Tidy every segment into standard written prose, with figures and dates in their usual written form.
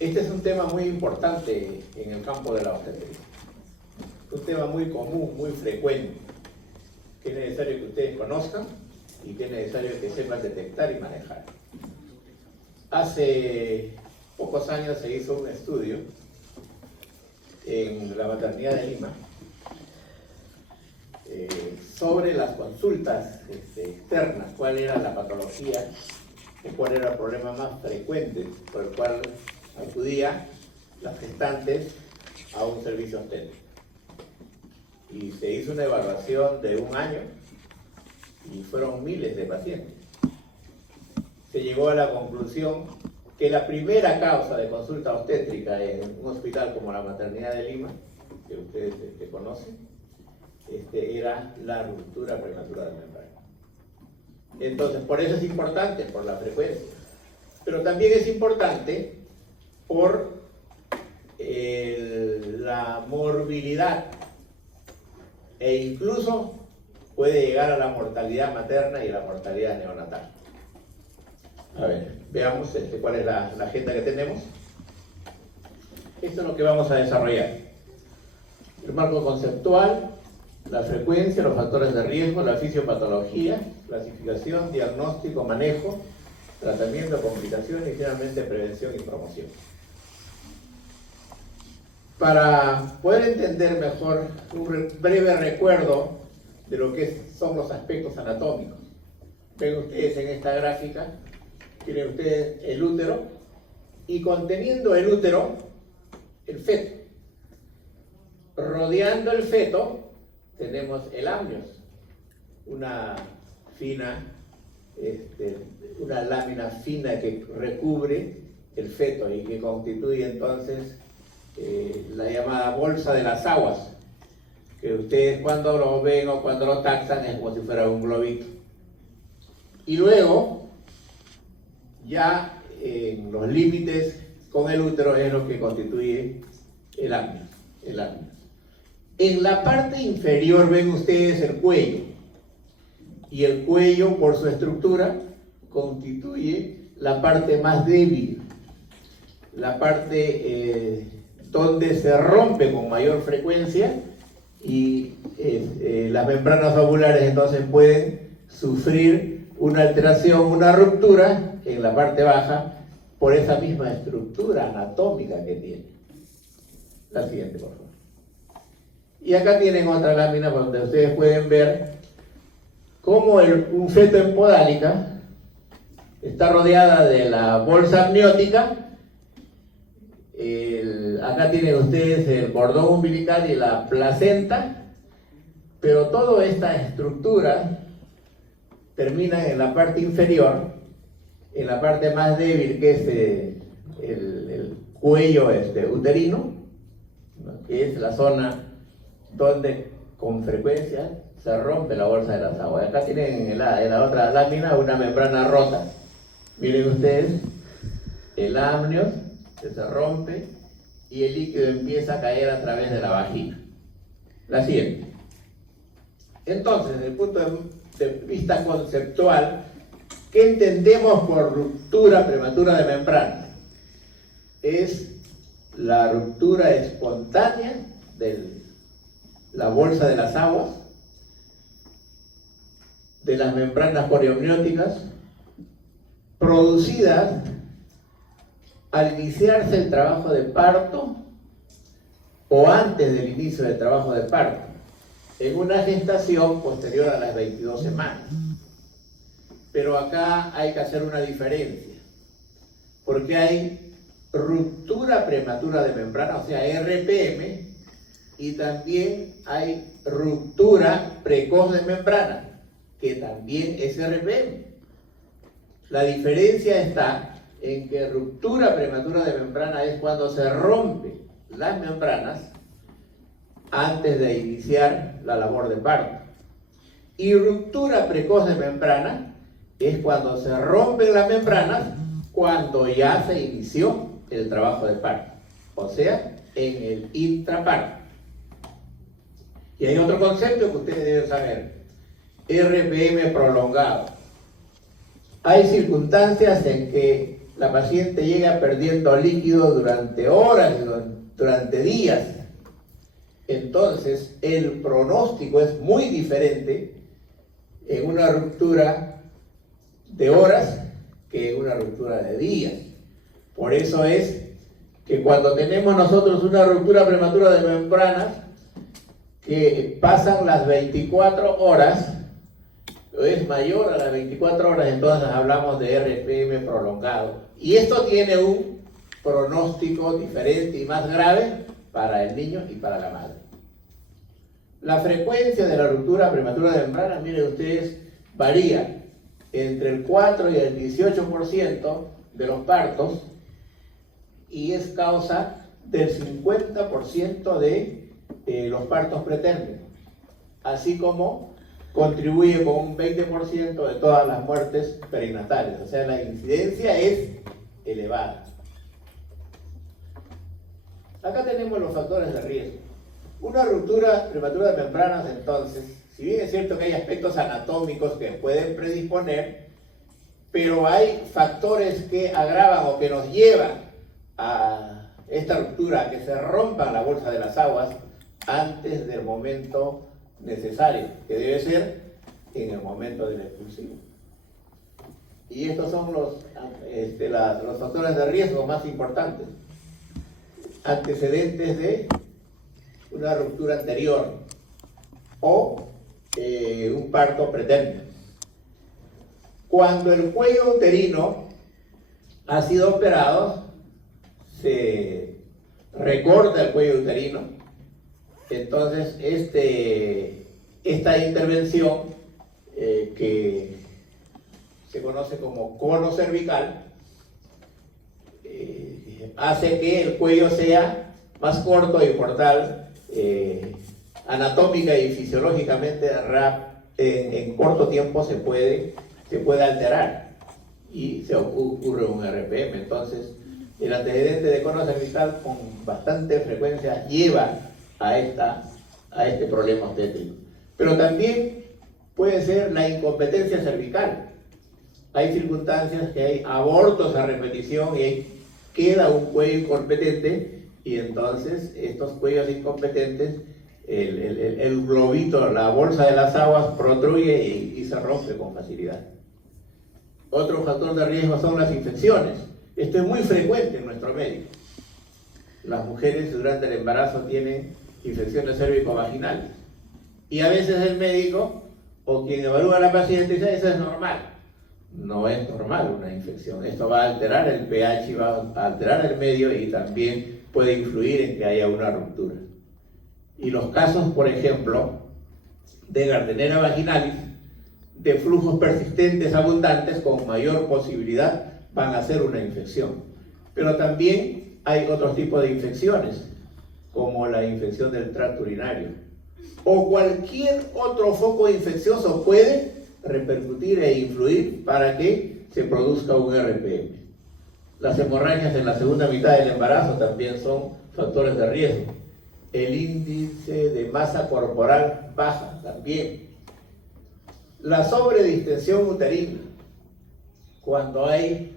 Este es un tema muy importante en el campo de la obstetricia. Un tema muy común, muy frecuente, que es necesario que ustedes conozcan y que es necesario que sepan detectar y manejar. Hace pocos años se hizo un estudio en la maternidad de Lima sobre las consultas externas, cuál era la patología o cuál era el problema más frecuente por el cual acudían las gestantes a un servicio obstétrico. Y se hizo una evaluación de un año y fueron miles de pacientes. Se llegó a la conclusión que la primera causa de consulta obstétrica en un hospital como la Maternidad de Lima, que ustedes conocen, era la ruptura prematura de membrana. Entonces, por eso es importante, por la frecuencia. Pero también es importante por la morbilidad e incluso puede llegar a la mortalidad materna y la mortalidad neonatal. A ver, veamos cuál es la agenda que tenemos. Esto es lo que vamos a desarrollar. El marco conceptual, la frecuencia, los factores de riesgo, la fisiopatología, clasificación, diagnóstico, manejo, tratamiento, complicaciones y finalmente prevención y promoción. Para poder entender mejor, un breve recuerdo de lo que son los aspectos anatómicos. Ven ustedes en esta gráfica, tienen ustedes el útero y conteniendo el útero, el feto. Rodeando el feto tenemos el amnios, una lámina fina que recubre el feto y que constituye entonces la llamada bolsa de las aguas, que ustedes cuando lo ven o cuando lo taxan es como si fuera un globito. Y luego, ya en los límites con el útero es lo que constituye el amnios. En la parte inferior ven ustedes el cuello, y el cuello por su estructura constituye la parte más débil, la parte donde se rompe con mayor frecuencia y las membranas ovulares entonces pueden sufrir una alteración, una ruptura en la parte baja por esa misma estructura anatómica que tiene. La siguiente, por favor. Y acá tienen otra lámina donde ustedes pueden ver cómo un feto en podálica está rodeada de la bolsa amniótica. Acá tienen ustedes el cordón umbilical y la placenta, pero toda esta estructura termina en la parte inferior, en la parte más débil que es el cuello uterino, ¿no? Que es la zona donde con frecuencia se rompe la bolsa de las aguas. Acá tienen en la otra lámina una membrana rota. Miren ustedes, el amnios que se rompe y el líquido empieza a caer a través de la vagina. La siguiente. Entonces, desde el punto de vista conceptual, ¿qué entendemos por ruptura prematura de membrana? Es la ruptura espontánea de la bolsa de las aguas, de las membranas poliamnióticas, producidas al iniciarse el trabajo de parto o antes del inicio del trabajo de parto, en una gestación posterior a las 22 semanas. Pero acá hay que hacer una diferencia, porque hay ruptura prematura de membrana, o sea, RPM, y también hay ruptura precoz de membrana, que también es RPM. La diferencia está en que ruptura prematura de membrana es cuando se rompen las membranas antes de iniciar la labor de parto. Y ruptura precoz de membrana es cuando se rompen las membranas cuando ya se inició el trabajo de parto, o sea, en el intraparto. Y hay otro concepto que ustedes deben saber: RPM prolongado. Hay circunstancias en que la paciente llega perdiendo líquido durante horas, durante días. Entonces, el pronóstico es muy diferente en una ruptura de horas que en una ruptura de días. Por eso es que cuando tenemos nosotros una ruptura prematura de membranas, que pasan las 24 horas, es mayor a las 24 horas, entonces hablamos de RPM prolongado. Y esto tiene un pronóstico diferente y más grave para el niño y para la madre. La frecuencia de la ruptura prematura de membranas, miren ustedes, varía entre el 4 y el 18% de los partos y es causa del 50% de los partos pretérmicos, así como contribuye con un 20% de todas las muertes perinatales. O sea, la incidencia es elevada. Acá tenemos los factores de riesgo. Una ruptura prematura de membranas, entonces, si bien es cierto que hay aspectos anatómicos que pueden predisponer, pero hay factores que agravan o que nos llevan a esta ruptura, a que se rompa la bolsa de las aguas antes del momento necesario, que debe ser en el momento del expulsivo. Y estos son los factores de riesgo más importantes. Antecedentes de una ruptura anterior o un parto pretérmino. Cuando el cuello uterino ha sido operado, se recorta el cuello uterino. Entonces, esta intervención que se conoce como cono cervical hace que el cuello sea más corto y por tal, anatómica y fisiológicamente en corto tiempo se puede alterar y se ocurre un RPM. Entonces, el antecedente de cono cervical con bastante frecuencia lleva a este problema obstétrico. Pero también puede ser la incompetencia cervical. Hay circunstancias que hay abortos a repetición y ahí queda un cuello incompetente y entonces estos cuellos incompetentes, el globito, la bolsa de las aguas protruye y se rompe con facilidad. Otro factor de riesgo son las infecciones. Esto es muy frecuente en nuestro medio. Las mujeres durante el embarazo tienen infecciones cérvico-vaginales. Y a veces el médico o quien evalúa a la paciente dice, eso es normal. No es normal una infección. Esto va a alterar el pH y va a alterar el medio y también puede influir en que haya una ruptura. Y los casos, por ejemplo, de Gardnerella vaginalis, de flujos persistentes abundantes con mayor posibilidad van a ser una infección. Pero también hay otros tipos de infecciones, como la infección del tracto urinario. O cualquier otro foco infeccioso puede repercutir e influir para que se produzca un RPM. Las hemorragias en la segunda mitad del embarazo también son factores de riesgo. El índice de masa corporal baja también. La sobredistensión uterina, cuando hay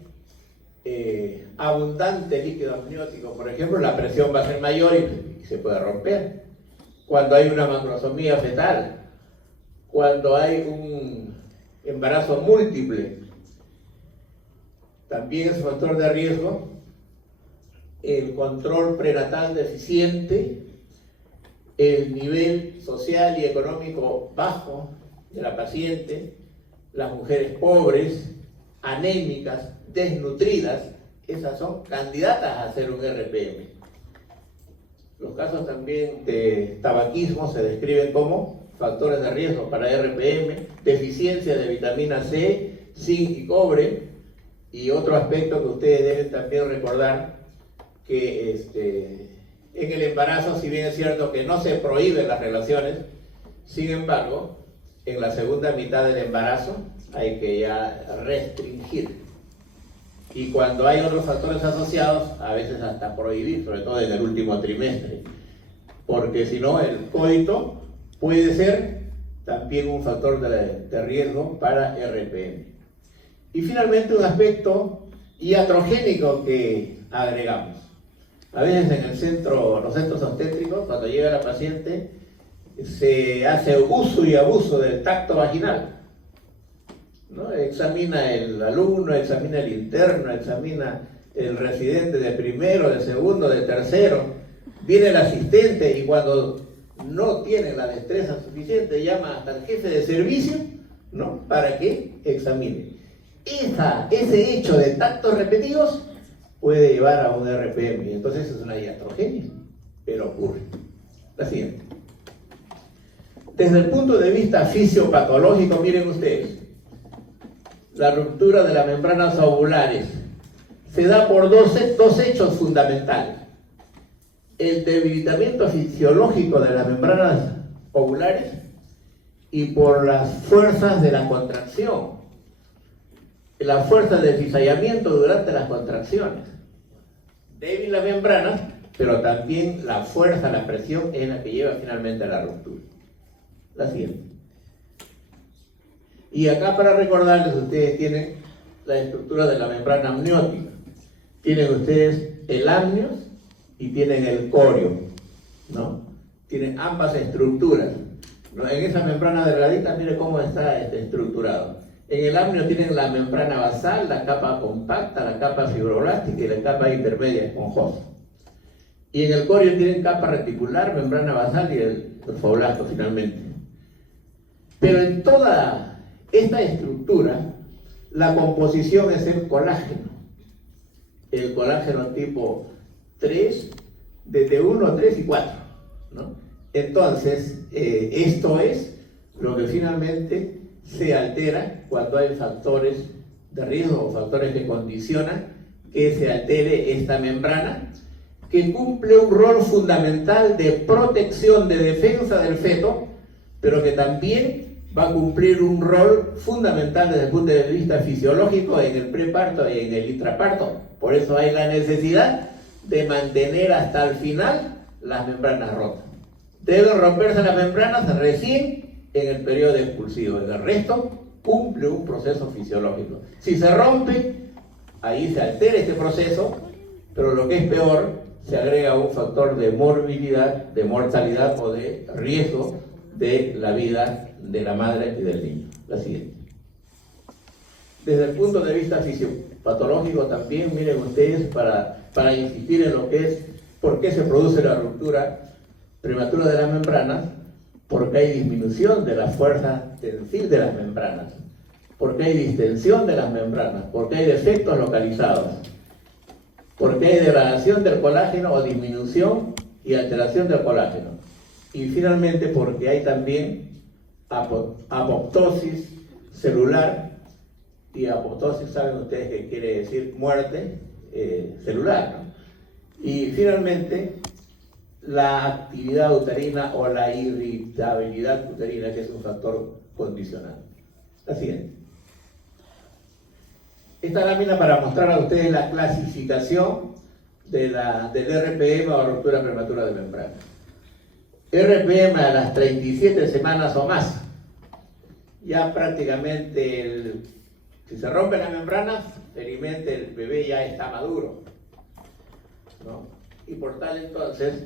abundante líquido amniótico, por ejemplo, la presión va a ser mayor y se puede romper. Cuando hay una macrosomía fetal, cuando hay un embarazo múltiple, también es factor de riesgo. El control prenatal deficiente, el nivel social y económico bajo de la paciente, las mujeres pobres, anémicas, desnutridas, esas son candidatas a hacer un RPM. Los casos también de tabaquismo se describen como factores de riesgo para RPM, deficiencia de vitamina C, zinc y cobre, y otro aspecto que ustedes deben también recordar, que en el embarazo, si bien es cierto que no se prohíben las relaciones, sin embargo, en la segunda mitad del embarazo hay que ya restringir. Y cuando hay otros factores asociados, a veces hasta prohibir, sobre todo en el último trimestre. Porque si no, el coito puede ser también un factor de riesgo para RPM. Y finalmente un aspecto iatrogénico que agregamos. A veces en el centro, los centros obstétricos, cuando llega la paciente, se hace uso y abuso del tacto vaginal, ¿no? Examina el alumno, examina el interno, examina el residente de primero, de segundo, de tercero, viene el asistente y cuando no tiene la destreza suficiente llama hasta el jefe de servicio, ¿no? Para que examine. Ese hecho de tactos repetidos puede llevar a un RPM, y entonces es una iatrogenia, pero ocurre. La siguiente. Desde el punto de vista fisiopatológico, miren ustedes, la ruptura de las membranas ovulares se da por dos hechos fundamentales. El debilitamiento fisiológico de las membranas ovulares y por las fuerzas de la contracción, la fuerza de cizallamiento durante las contracciones. Débil la membrana, pero también la fuerza, la presión es la que lleva finalmente a la ruptura. La siguiente. Y acá para recordarles, ustedes tienen la estructura de la membrana amniótica. Tienen ustedes el amnios y tienen el corio, ¿no? Tienen ambas estructuras, ¿no? En esa membrana delgadita, mire cómo está estructurado. En el amnio tienen la membrana basal, la capa compacta, la capa fibroblástica y la capa intermedia esponjosa. Y en el corio tienen capa reticular, membrana basal y el fibroblast finalmente. Pero en toda esta estructura, la composición es el colágeno. El colágeno tipo 3, de T1, 3 y 4, ¿no? Entonces, esto es lo que finalmente se altera cuando hay factores de riesgo o factores que condicionan que se altere esta membrana, que cumple un rol fundamental de protección, de defensa del feto, pero que también va a cumplir un rol fundamental desde el punto de vista fisiológico en el preparto y en el intraparto. Por eso hay la necesidad de mantener hasta el final las membranas rotas. Deben romperse las membranas recién en el periodo expulsivo. En el resto cumple un proceso fisiológico. Si se rompe, ahí se altera este proceso, pero lo que es peor, se agrega un factor de morbilidad, de mortalidad o de riesgo de la vida de la madre y del niño. La siguiente. Desde el punto de vista fisiopatológico también, miren ustedes, para insistir en lo que es por qué se produce la ruptura prematura de las membranas, porque hay disminución de la fuerza tensil de las membranas, porque hay distensión de las membranas, porque hay defectos localizados, porque hay degradación del colágeno o disminución y alteración del colágeno, y finalmente porque hay también apoptosis celular, y apoptosis saben ustedes que quiere decir muerte celular, ¿no? Y finalmente la actividad uterina o la irritabilidad uterina, que es un factor condicional. La siguiente. Esta lámina para mostrar a ustedes la clasificación del RPM o ruptura prematura de membrana. RPM a las 37 semanas o más. Ya prácticamente, si se rompen las membranas, felizmente el bebé ya está maduro, ¿no? Y por tal entonces,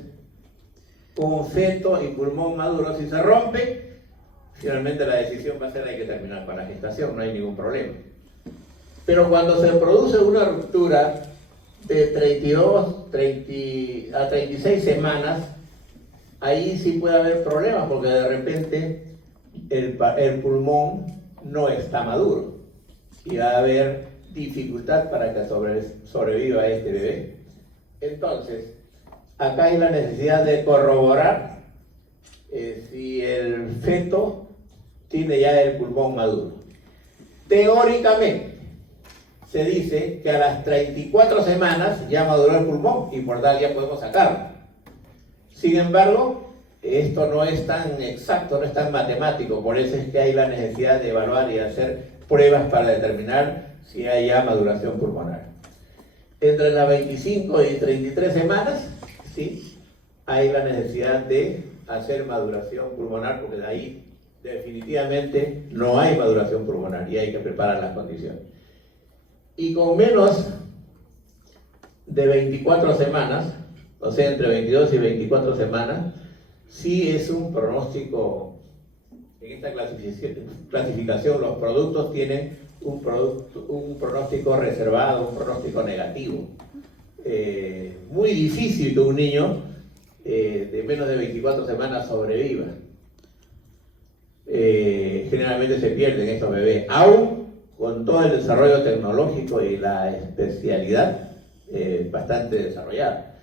con feto y pulmón maduro, si se rompe, finalmente la decisión va a ser hay que terminar con la gestación, no hay ningún problema. Pero cuando se produce una ruptura de 32 a 36 semanas, ahí sí puede haber problemas, porque de repente el pulmón no está maduro y va a haber dificultad para que sobreviva este bebé. Entonces, acá hay la necesidad de corroborar si el feto tiene ya el pulmón maduro. Teóricamente, se dice que a las 34 semanas ya maduró el pulmón y por tal ya podemos sacarlo. Sin embargo, esto no es tan exacto, no es tan matemático, por eso es que hay la necesidad de evaluar y hacer pruebas para determinar si hay ya maduración pulmonar. Entre las 25 y 33 semanas, ¿sí?, hay la necesidad de hacer maduración pulmonar, porque de ahí definitivamente no hay maduración pulmonar y hay que preparar las condiciones. y con menos de 24 semanas, o sea, entre 22 y 24 semanas, sí es un pronóstico. En esta clasificación los productos tienen un pronóstico reservado, un pronóstico negativo. Muy difícil que un niño de menos de 24 semanas sobreviva. Generalmente se pierden estos bebés, aún con todo el desarrollo tecnológico y la especialidad bastante desarrollada.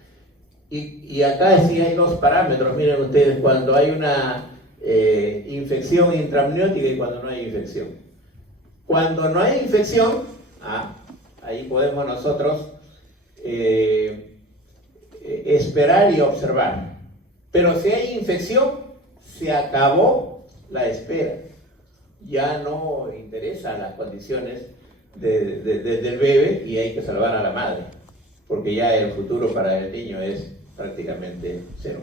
Y acá sí hay dos parámetros, miren ustedes, cuando hay una infección intraamniótica y cuando no hay infección. Cuando no hay infección, ahí podemos nosotros esperar y observar. Pero si hay infección, se acabó la espera. Ya no interesan las condiciones del bebé y hay que salvar a la madre, porque ya el futuro para el niño es prácticamente cero.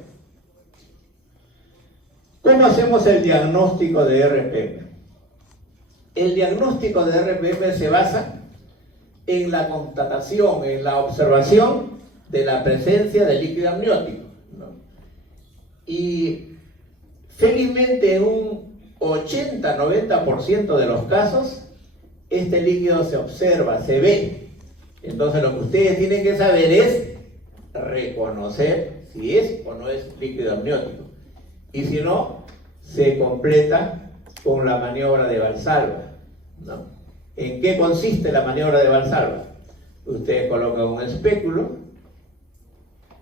¿Cómo hacemos el diagnóstico de RPM? El diagnóstico de RPM se basa en la constatación, en la observación de la presencia de líquido amniótico, ¿no? Y felizmente en un 80-90% de los casos, este líquido se observa, se ve. Entonces lo que ustedes tienen que saber es reconocer si es o no es líquido amniótico. Y si no, se completa con la maniobra de Valsalva, ¿no? ¿En qué consiste la maniobra de Valsalva? Ustedes colocan un espéculo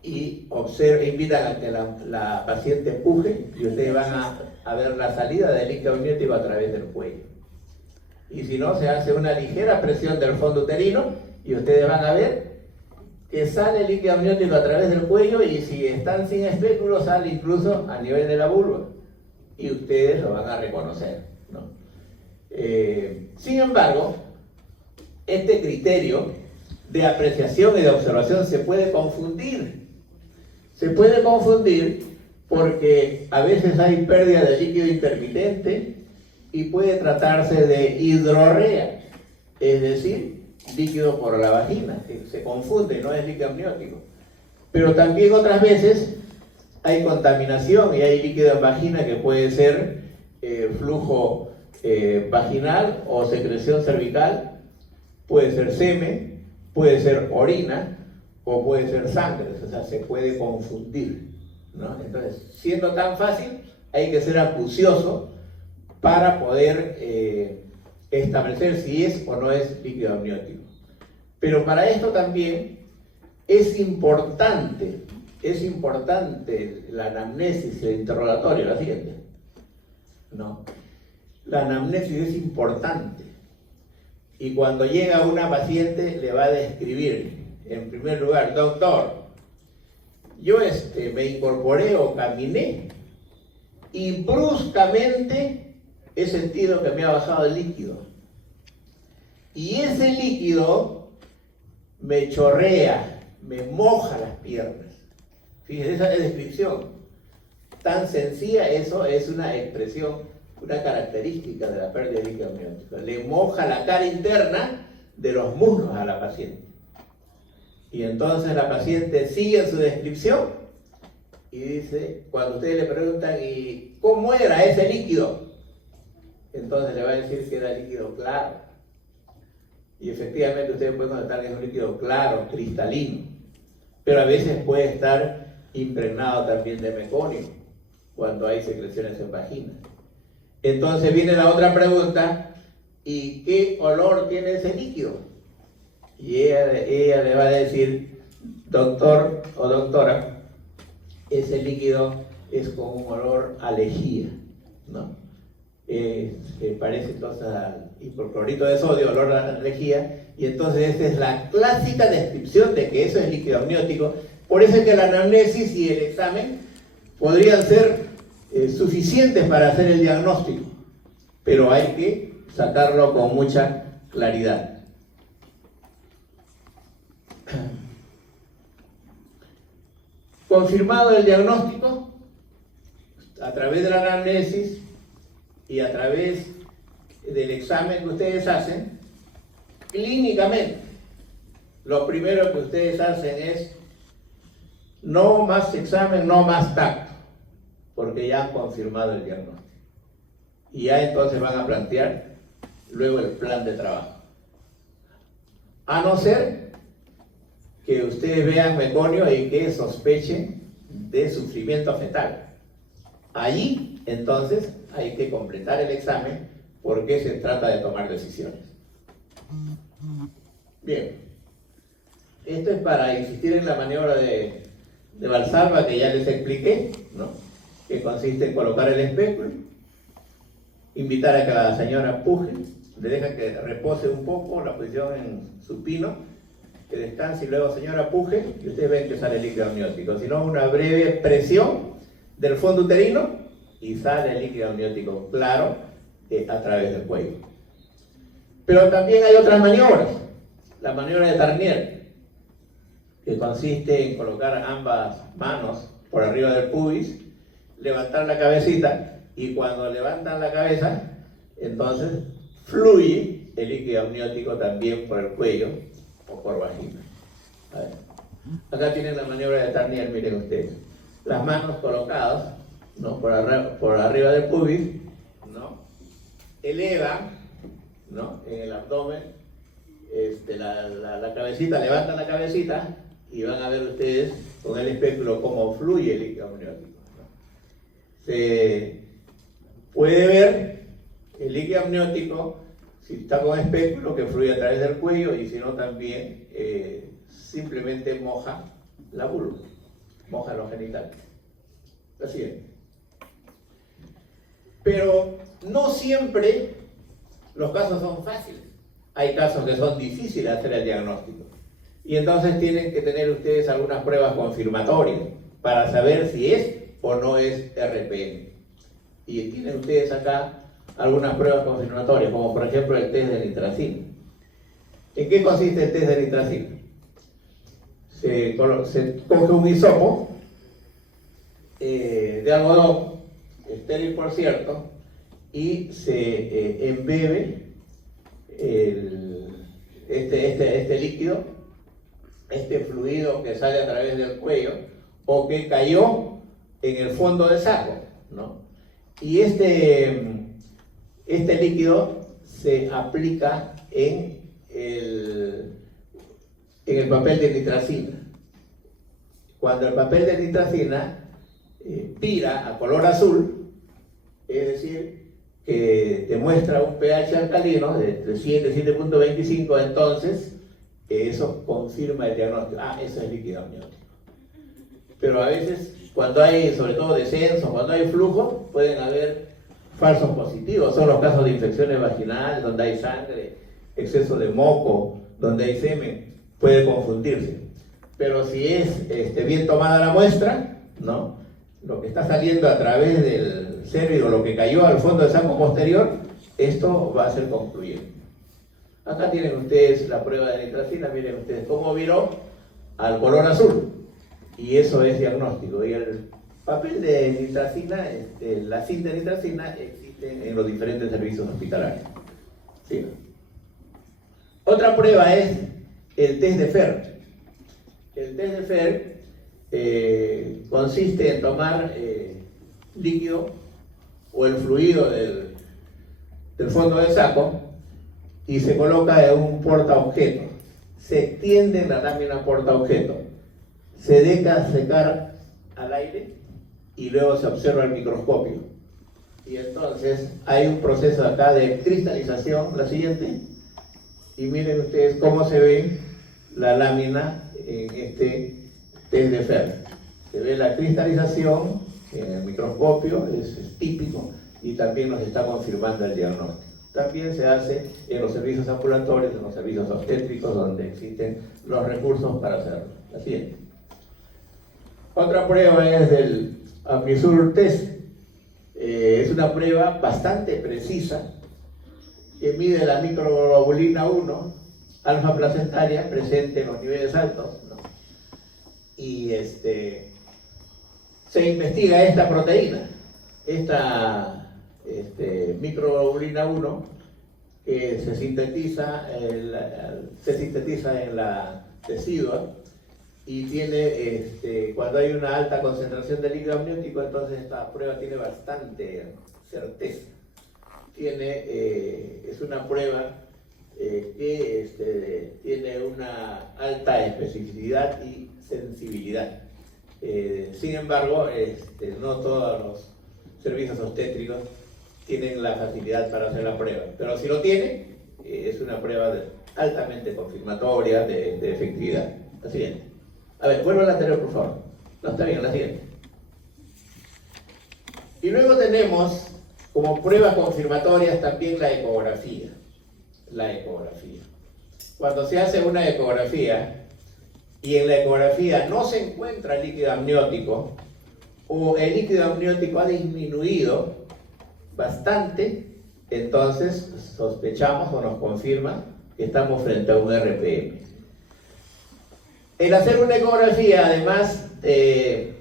y invitan a que la paciente empuje y ustedes van a ver la salida del líquido amniótico a través del cuello. Y si no, se hace una ligera presión del fondo uterino y ustedes van a ver que sale el líquido amniótico a través del cuello, y si están sin espéculo sale incluso a nivel de la vulva y ustedes lo van a reconocer, ¿no? Sin embargo, este criterio de apreciación y de observación se puede confundir. Se puede confundir porque a veces hay pérdida de líquido intermitente y puede tratarse de hidrorrea, es decir, líquido por la vagina, que se confunde, no es líquido amniótico. Pero también otras veces hay contaminación y hay líquido en vagina que puede ser flujo vaginal o secreción cervical, puede ser semen, puede ser orina o puede ser sangre, o sea, se puede confundir, ¿no? Entonces, siendo tan fácil, hay que ser acucioso para poder establecer si es o no es líquido amniótico. Pero para esto también es importante la anamnesis, el interrogatorio, la siguiente, ¿no? La anamnesis es importante. Y cuando llega una paciente le va a describir, en primer lugar, doctor, yo me incorporé o caminé y bruscamente he sentido que me ha bajado el líquido. Y ese líquido me chorrea, me moja las piernas. Fíjense, esa descripción tan sencilla, eso es una expresión, una característica de la pérdida de líquido amniótico. Le moja la cara interna de los muslos a la paciente. Y entonces la paciente sigue su descripción y dice, cuando ustedes le preguntan, ¿y cómo era ese líquido? Entonces le va a decir que era líquido claro. Y efectivamente ustedes pueden constatar que es un líquido claro, cristalino. Pero a veces puede estar impregnado también de meconio, cuando hay secreciones en vagina. Entonces viene la otra pregunta, ¿y qué olor tiene ese líquido? Y ella le va a decir, doctor o doctora, ese líquido es con un olor a lejía, ¿no? Se parece entonces al hipoclorito de sodio, olor a lejía, y entonces esta es la clásica descripción de que eso es líquido amniótico. Por eso es que la anamnesis y el examen podrían ser suficientes para hacer el diagnóstico, pero hay que sacarlo con mucha claridad. Confirmado el diagnóstico, a través de la anamnesis y a través del examen que ustedes hacen, clínicamente lo primero que ustedes hacen es no más examen, no más tacto, porque ya han confirmado el diagnóstico. Y ya entonces van a plantear luego el plan de trabajo. A no ser que ustedes vean meconio y que sospechen de sufrimiento fetal. Allí, entonces, hay que completar el examen porque se trata de tomar decisiones. Bien. Esto es para insistir en la maniobra de Valsalva que ya les expliqué, ¿no? Que consiste en colocar el espéculo, invitar a que la señora puje, le deja que repose un poco la posición en supino, que descanse y luego señora puje y ustedes ven que sale líquido amniótico. Si no, una breve presión del fondo uterino y sale el líquido amniótico claro a través del cuello. Pero también hay otras maniobras. La maniobra de Tarnier, que consiste en colocar ambas manos por arriba del pubis, levantar la cabecita y cuando levantan la cabeza, entonces fluye el líquido amniótico también por el cuello o por vagina. A ver. Acá tienen la maniobra de Tarnier, miren ustedes. Las manos colocadas, ¿no? por arriba del pubis, ¿no? Elevan, ¿no? En el abdomen la cabecita, levantan la cabecita y van a ver ustedes con el espéculo cómo fluye el líquido amniótico, ¿no? Se puede ver el líquido amniótico, si está con espéculo, que fluye a través del cuello y si no también simplemente moja la vulva, moja los genitales. Así es. Pero no siempre los casos son fáciles. Hay casos que son difíciles hacer el diagnóstico. Y entonces tienen que tener ustedes algunas pruebas confirmatorias para saber si es o no es RPM. Y tienen ustedes acá algunas pruebas confirmatorias, como por ejemplo el test de nitracina. ¿En qué consiste el test de nitracina? Se coge un hisopo de algodón, estéril por cierto, y se embebe este líquido, este fluido que sale a través del cuello o que cayó en el fondo del saco, ¿no? Y este líquido se aplica en el papel de nitracina. Cuando el papel de nitracina pira a color azul, es decir, que te muestra un pH alcalino de 7.25, entonces eso confirma el diagnóstico. Eso es líquido amniótico. Pero a veces, cuando hay, sobre todo descenso, cuando hay flujo, pueden haber falsos positivos. Son los casos de infecciones vaginales, donde hay sangre, exceso de moco, donde hay semen, puede confundirse. Pero si es bien tomada la muestra, ¿no? Lo que está saliendo a través del cérvigo, lo que cayó al fondo del saco posterior, esto va a ser concluyente. Acá tienen ustedes la prueba de nitracina, miren ustedes cómo viró al color azul. Y eso es diagnóstico. Y el papel de nitracina, la cinta de nitracina, existe en los diferentes servicios hospitalarios. ¿Sí? Otra prueba es el test de Fer. El test de Fer consiste en tomar líquido o el fluido del fondo del saco y se coloca en un portaobjeto. Se extiende la lámina portaobjeto, se deja secar al aire y luego se observa el microscopio. Y entonces hay un proceso acá de cristalización, la siguiente, y miren ustedes cómo se ve la lámina en este test de Fer. Se ve la cristalización en el microscopio, es típico, y también nos está confirmando el diagnóstico. También se hace en los servicios ambulatorios, en los servicios obstétricos, donde existen los recursos para hacerlo. Así es. Otra prueba es del Amnisur Test. Es una prueba bastante precisa que mide la microglobulina 1, alfa placentaria, presente en los niveles altos, ¿no? Y se investiga esta proteína, esta microglobulina 1, que se sintetiza en la decidua y tiene, cuando hay una alta concentración de líquido amniótico, entonces esta prueba tiene bastante certeza. Es una prueba que tiene una alta especificidad y sensibilidad. Sin embargo, no todos los servicios obstétricos tienen la facilidad para hacer la prueba, pero si lo tienen, es una prueba altamente confirmatoria de efectividad. La siguiente. A ver, vuelvo a la anterior, por favor. No, está bien, la siguiente. Y luego tenemos como pruebas confirmatorias también la ecografía. La ecografía. Cuando se hace una ecografía y en la ecografía no se encuentra líquido amniótico o el líquido amniótico ha disminuido bastante, entonces sospechamos o nos confirma que estamos frente a un RPM. El hacer una ecografía, además de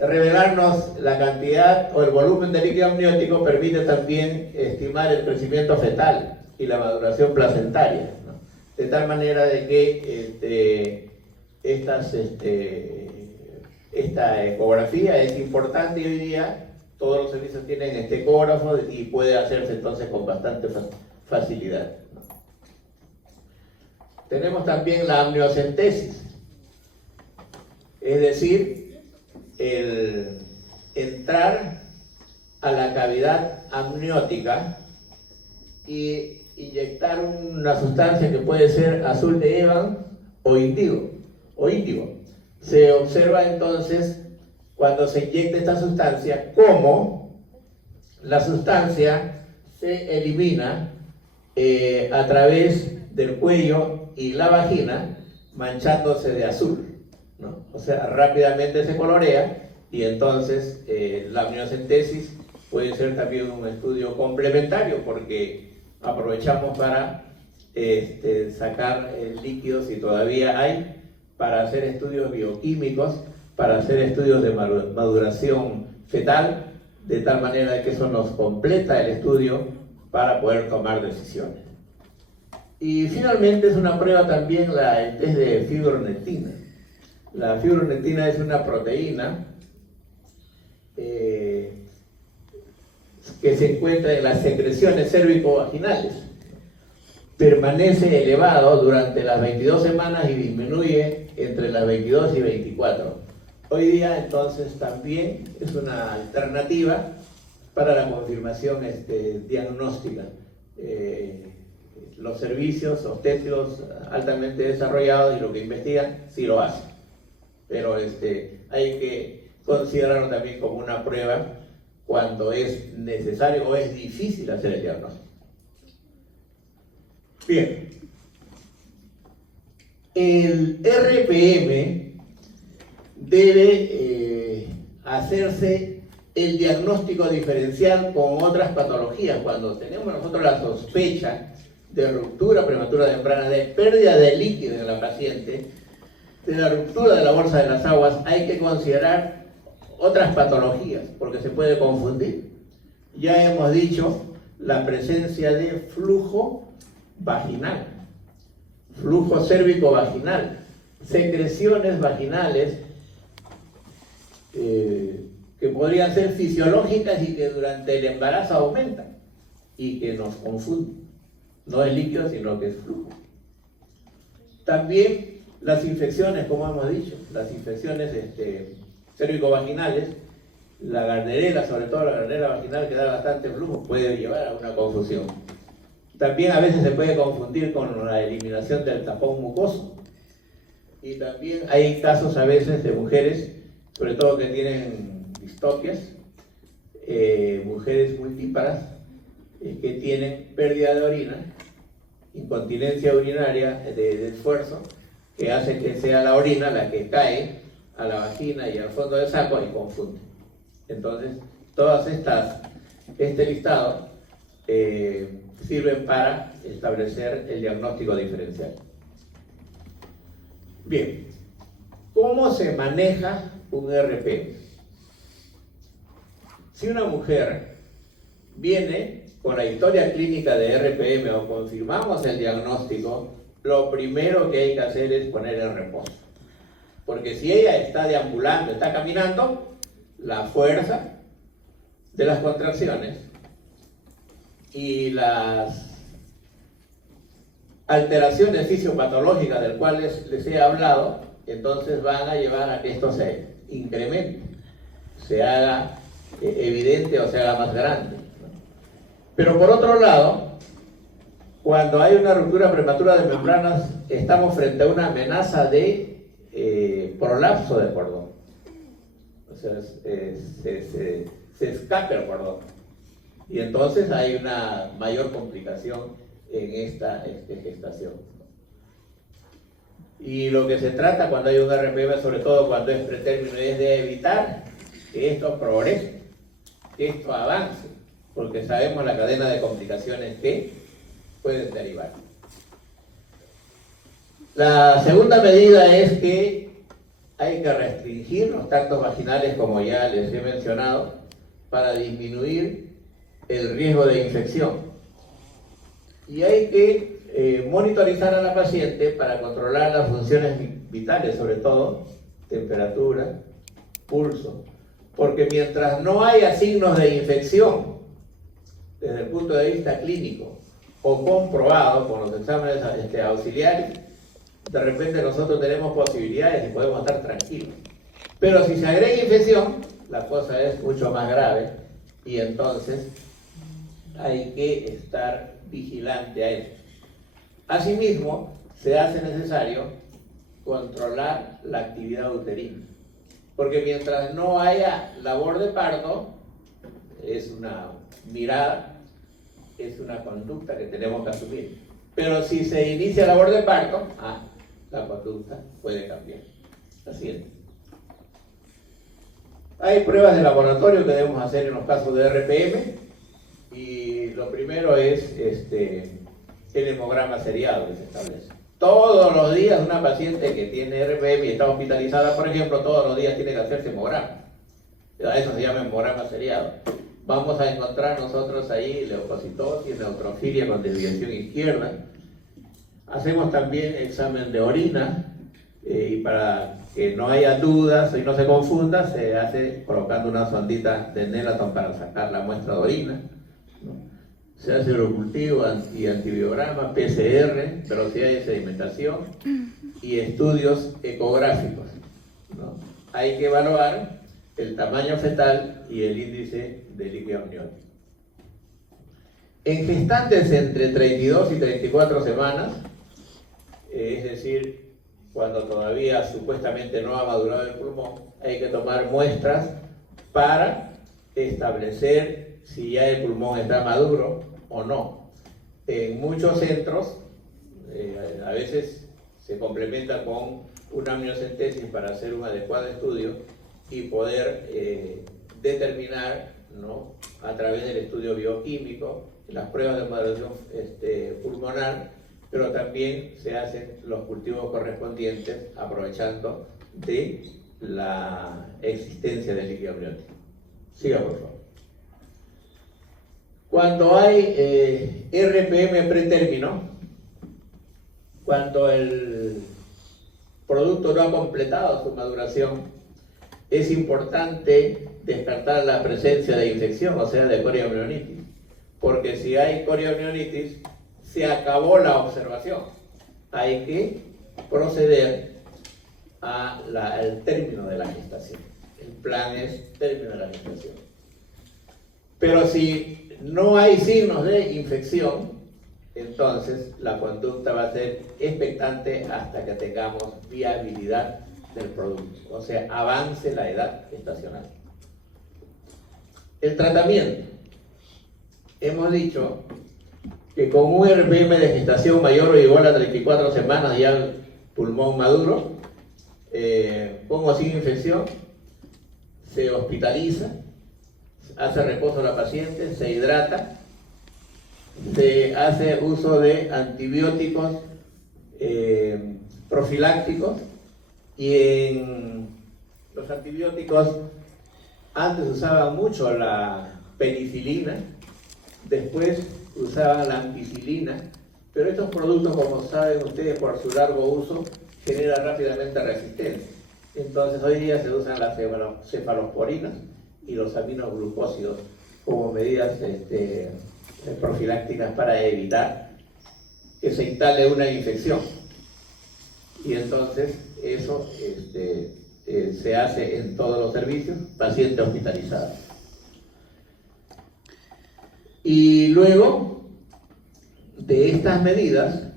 revelarnos la cantidad o el volumen de líquido amniótico, permite también estimar el crecimiento fetal y la maduración placentaria, ¿no? De tal manera de que esta ecografía es importante y hoy día todos los servicios tienen este ecógrafo y puede hacerse entonces con bastante facilidad, ¿no? Tenemos también la amniocentesis, es decir, el entrar a la cavidad amniótica y inyectar una sustancia que puede ser azul de Evans o índigo. Se observa entonces cuando se inyecta esta sustancia cómo la sustancia se elimina a través del cuello y la vagina manchándose de azul, ¿no? O sea, rápidamente se colorea y entonces la amniocentesis puede ser también un estudio complementario porque aprovechamos para sacar líquidos si todavía hay, para hacer estudios bioquímicos, para hacer estudios de maduración fetal, de tal manera que eso nos completa el estudio para poder tomar decisiones. Y finalmente es una prueba también el test de fibronectina. La fibronectina es una proteína que se encuentra en las secreciones cérvico-vaginales. Permanece elevado durante las 22 semanas y disminuye entre las 22 y 24. Hoy día entonces también es una alternativa para la confirmación diagnóstica. Los servicios obstétricos altamente desarrollados y lo que investigan sí lo hacen, pero hay que considerarlo también como una prueba cuando es necesario o es difícil hacer el diagnóstico. Bien, el RPM debe hacerse el diagnóstico diferencial con otras patologías. Cuando tenemos nosotros la sospecha de ruptura prematura de membrana, de pérdida de líquido en la paciente, de la ruptura de la bolsa de las aguas, hay que considerar otras patologías porque se puede confundir. Ya hemos dicho la presencia de flujo vaginal, flujo cérvico-vaginal, secreciones vaginales que podrían ser fisiológicas y que durante el embarazo aumentan y que nos confunden. No es líquido, sino que es flujo. También las infecciones, como hemos dicho, las infecciones cérvico-vaginales, la Gardnerella, sobre todo la Gardnerella vaginal que da bastante flujo, puede llevar a una confusión. También a veces se puede confundir con la eliminación del tapón mucoso. Y también hay casos a veces de mujeres, sobre todo que tienen distopias, mujeres multíparas, que tienen pérdida de orina, incontinencia urinaria de esfuerzo, que hace que sea la orina la que cae a la vagina y al fondo del saco y confunde. Entonces, todas este listado sirven para establecer el diagnóstico diferencial. Bien, ¿cómo se maneja un RPM? Si una mujer viene con la historia clínica de RPM o confirmamos el diagnóstico, lo primero que hay que hacer es poner en reposo. Porque si ella está deambulando, está caminando, la fuerza de las contracciones y las alteraciones fisiopatológicas del cuales les he hablado, entonces van a llevar a que esto se incremente, se haga evidente o se haga más grande. Pero por otro lado, cuando hay una ruptura prematura de membranas, estamos frente a una amenaza de prolapso del cordón. O sea, se escape el cordón. Y entonces hay una mayor complicación en esta gestación. Y lo que se trata cuando hay un RPM, sobre todo cuando es pretérmino, es de evitar que esto progrese, que esto avance, porque sabemos la cadena de complicaciones que pueden derivar. La segunda medida es que hay que restringir los tactos vaginales, como ya les he mencionado, para disminuir el riesgo de infección. Y hay que monitorizar a la paciente para controlar las funciones vitales, sobre todo temperatura, pulso, porque mientras no haya signos de infección desde el punto de vista clínico o comprobado con los exámenes auxiliares, de repente nosotros tenemos posibilidades y podemos estar tranquilos. Pero si se agrega infección, la cosa es mucho más grave y entonces hay que estar vigilante a eso. Asimismo, se hace necesario controlar la actividad uterina, porque mientras no haya labor de parto, es una mirada, es una conducta que tenemos que asumir. Pero si se inicia labor de parto, la conducta puede cambiar. Así es. Hay pruebas de laboratorio que debemos hacer en los casos de RPM, y lo primero es el hemograma seriado que se establece. Todos los días una paciente que tiene RPM y está hospitalizada, por ejemplo, todos los días tiene que hacerse hemograma. A eso se llama hemograma seriado. Vamos a encontrar nosotros ahí leucocitosis, neutrofilia con desviación izquierda. Hacemos también examen de orina, y para que no haya dudas y no se confunda, se hace colocando una sondita de Nelaton para sacar la muestra de orina, ¿no? Se hace urocultivo y antibiograma, PCR, velocidad de sedimentación y estudios ecográficos, ¿no? Hay que evaluar el tamaño fetal y el índice de líquido amniótico. En gestantes entre 32 y 34 semanas, es decir, cuando todavía supuestamente no ha madurado el pulmón, hay que tomar muestras para establecer si ya el pulmón está maduro o no. En muchos centros, a veces se complementa con una amniocentesis para hacer un adecuado estudio y poder determinar, ¿no?, a través del estudio bioquímico, las pruebas de modulación pulmonar, pero también se hacen los cultivos correspondientes aprovechando de la existencia del líquido amniótico. Siga, por favor. Cuando hay RPM pretérmino, cuando el producto no ha completado su maduración, es importante descartar la presencia de infección, o sea, de corioamnionitis, porque si hay corioamnionitis, se acabó la observación. Hay que proceder al término de la gestación. El plan es término de la gestación. Pero si no hay signos de infección, entonces la conducta va a ser expectante hasta que tengamos viabilidad del producto, o sea, avance la edad gestacional. El tratamiento. Hemos dicho que con un RPM de gestación mayor o igual a 34 semanas ya el pulmón maduro, con o sin infección, se hospitaliza, hace reposo a la paciente, se hidrata, se hace uso de antibióticos profilácticos, y en los antibióticos antes usaban mucho la penicilina, después usaban la ampicilina Pero estos productos, como saben ustedes, por su largo uso, generan rápidamente resistencia. Entonces hoy día se usan las cefalosporinas y los aminoglucósidos como medidas profilácticas para evitar que se instale una infección. Y entonces eso se hace en todos los servicios, paciente hospitalizado. Y luego de estas medidas,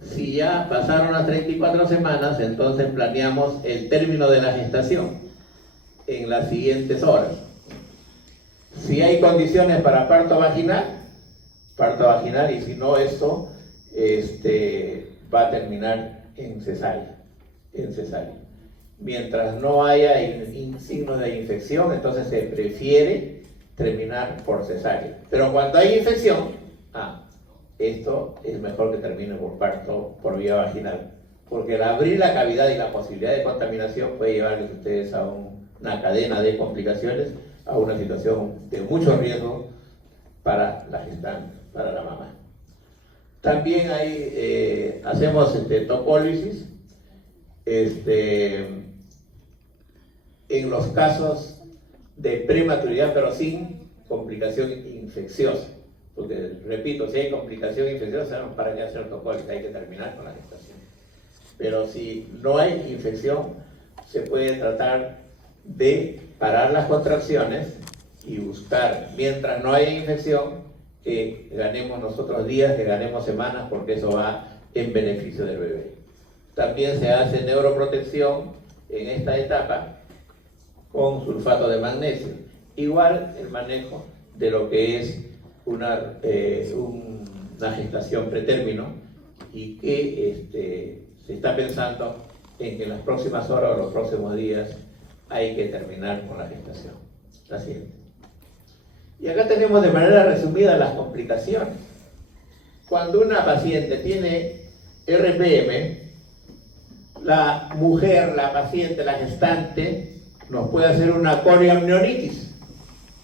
si ya pasaron las 34 semanas, entonces planeamos el término de la gestación en las siguientes horas. Si hay condiciones para parto vaginal, y si no, esto va a terminar en cesárea. Mientras no haya signos de infección, entonces se prefiere terminar por cesárea. Pero cuando hay infección, esto es mejor que termine por parto por vía vaginal, porque al abrir la cavidad y la posibilidad de contaminación puede llevarles ustedes a una cadena de complicaciones, a una situación de mucho riesgo para la gestante, para la mamá. También hacemos topólisis en los casos de prematuridad, pero sin complicación infecciosa. Porque, repito, si hay complicación infecciosa, ¿para qué hacer topólisis? Hay que terminar con la gestación. Pero si no hay infección, se puede tratar de parar las contracciones y buscar, mientras no haya infección, que ganemos nosotros días, que ganemos semanas, porque eso va en beneficio del bebé. También se hace neuroprotección en esta etapa con sulfato de magnesio. Igual el manejo de lo que es una gestación pretérmino, y que se está pensando en que en las próximas horas o los próximos días hay que terminar con la gestación. La siguiente. Y acá tenemos de manera resumida las complicaciones. Cuando una paciente tiene RPM, la mujer, la paciente, la gestante, nos puede hacer una coriamnionitis.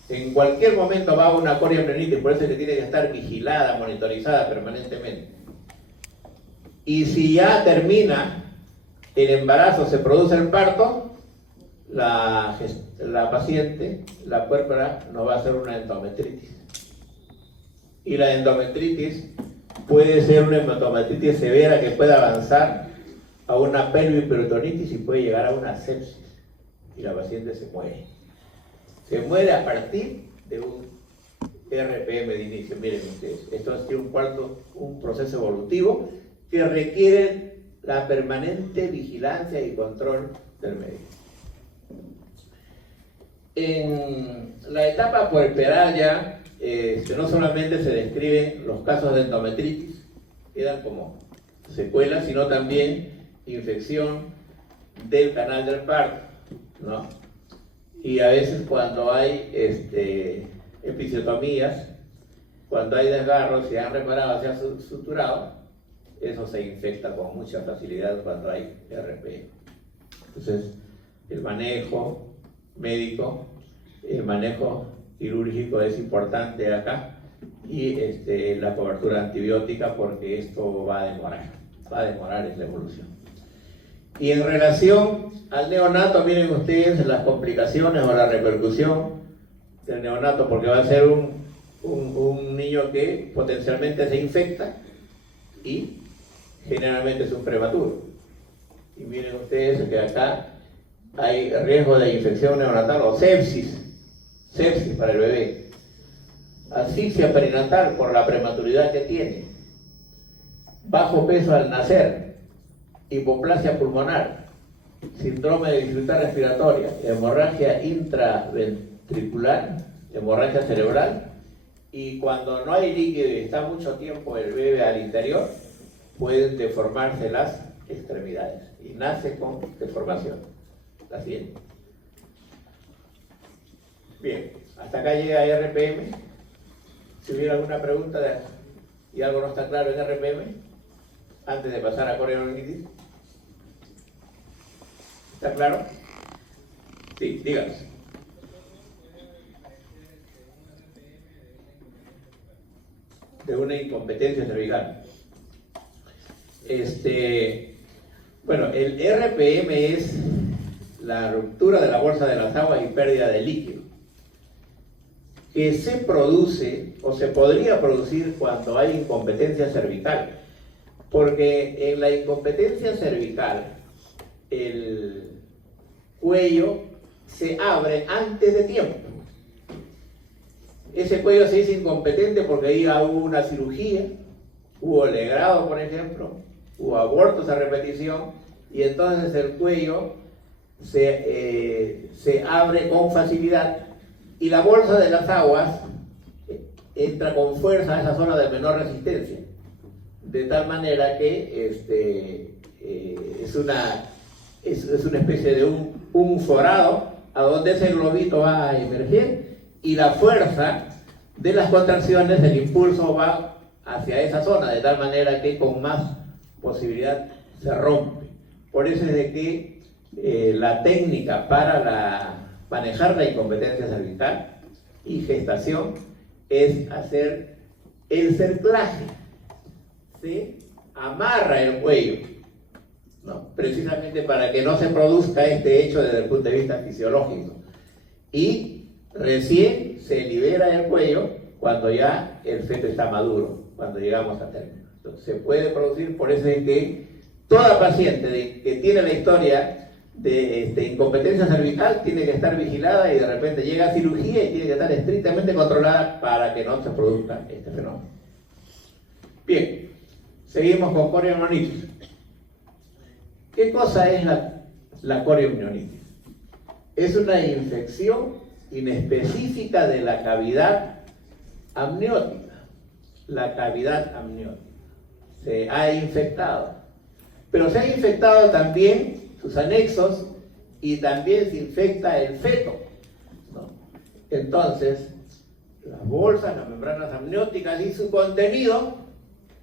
En cualquier momento va a una coriamnionitis, por eso es que tiene que estar vigilada, monitorizada permanentemente. Y si ya termina el embarazo, se produce el parto, la paciente, la puérpera, nos va a hacer una endometritis. Y la endometritis puede ser una endometritis severa que puede avanzar a una pelviperitonitis y puede llegar a una sepsis. Y la paciente se muere. Se muere a partir de un RPM de inicio. Miren ustedes, esto ha sido un proceso evolutivo que requiere la permanente vigilancia y control del médico. En la etapa puerperal ya, no solamente se describen los casos de endometritis, quedan como secuelas, sino también infección del canal del parto, ¿no? Y a veces cuando hay episiotomías, cuando hay desgarros, se han reparado, se han suturado, eso se infecta con mucha facilidad cuando hay RP. Entonces, el manejo médico, el manejo quirúrgico es importante acá, y la cobertura antibiótica, porque esto va a demorar esa evolución. Y en relación al neonato, miren ustedes las complicaciones o la repercusión del neonato, porque va a ser un niño que potencialmente se infecta y generalmente es un prematuro. Y miren ustedes que acá hay riesgo de infección neonatal o sepsis para el bebé, asfixia perinatal por la prematuridad que tiene, bajo peso al nacer, hipoplasia pulmonar, síndrome de dificultad respiratoria, hemorragia intraventricular, hemorragia cerebral, y cuando no hay líquido y está mucho tiempo el bebé al interior, pueden deformarse las extremidades y nace con deformación. La siguiente. Bien, hasta acá llega RPM. Si hubiera alguna pregunta y algo no está claro en RPM, antes de pasar a coriamnionitis. ¿Está claro? Sí, díganos. De una incompetencia cervical. Bueno, el RPM es la ruptura de la bolsa de las aguas y pérdida de líquido, que se produce o se podría producir cuando hay incompetencia cervical, porque en la incompetencia cervical el cuello se abre antes de tiempo. Ese cuello se dice incompetente porque ahí hubo una cirugía, hubo legrado, por ejemplo, hubo abortos a repetición, y entonces el cuello se abre con facilidad y la bolsa de las aguas entra con fuerza a esa zona de menor resistencia, de tal manera que es una especie de un forado a donde ese globito va a emerger, y la fuerza de las contracciones, el impulso va hacia esa zona, de tal manera que con más posibilidad se rompe. Por eso es de que la técnica para manejar la incompetencia cervical y gestación es hacer el cerclaje. Se amarra el cuello, ¿no? Precisamente para que no se produzca este hecho desde el punto de vista fisiológico. Y recién se libera el cuello cuando ya el feto está maduro, cuando llegamos a término. Entonces, se puede producir, por eso es que toda paciente que tiene la historia de incompetencia cervical tiene que estar vigilada, y de repente llega a cirugía y tiene que estar estrictamente controlada para que no se produzca este fenómeno. Bien, seguimos con corioamnionitis. ¿Qué cosa es la corioamnionitis? Es una infección inespecífica de la cavidad amniótica. La cavidad amniótica se ha infectado, pero se ha infectado también sus anexos, y también se infecta el feto, ¿no? Entonces, las bolsas, las membranas amnióticas y su contenido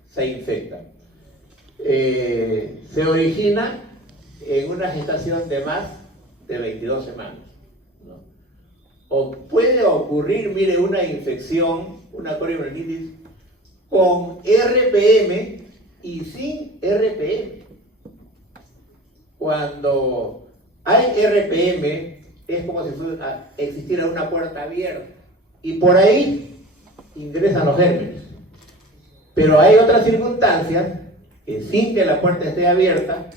se infectan. Se origina en una gestación de más de 22 semanas, ¿no? O puede ocurrir, mire, una infección, una corioamnionitis con RPM y sin RPM. Cuando hay RPM es como si existiera una puerta abierta y por ahí ingresan los gérmenes. Pero hay otras circunstancias que sin que la puerta esté abierta,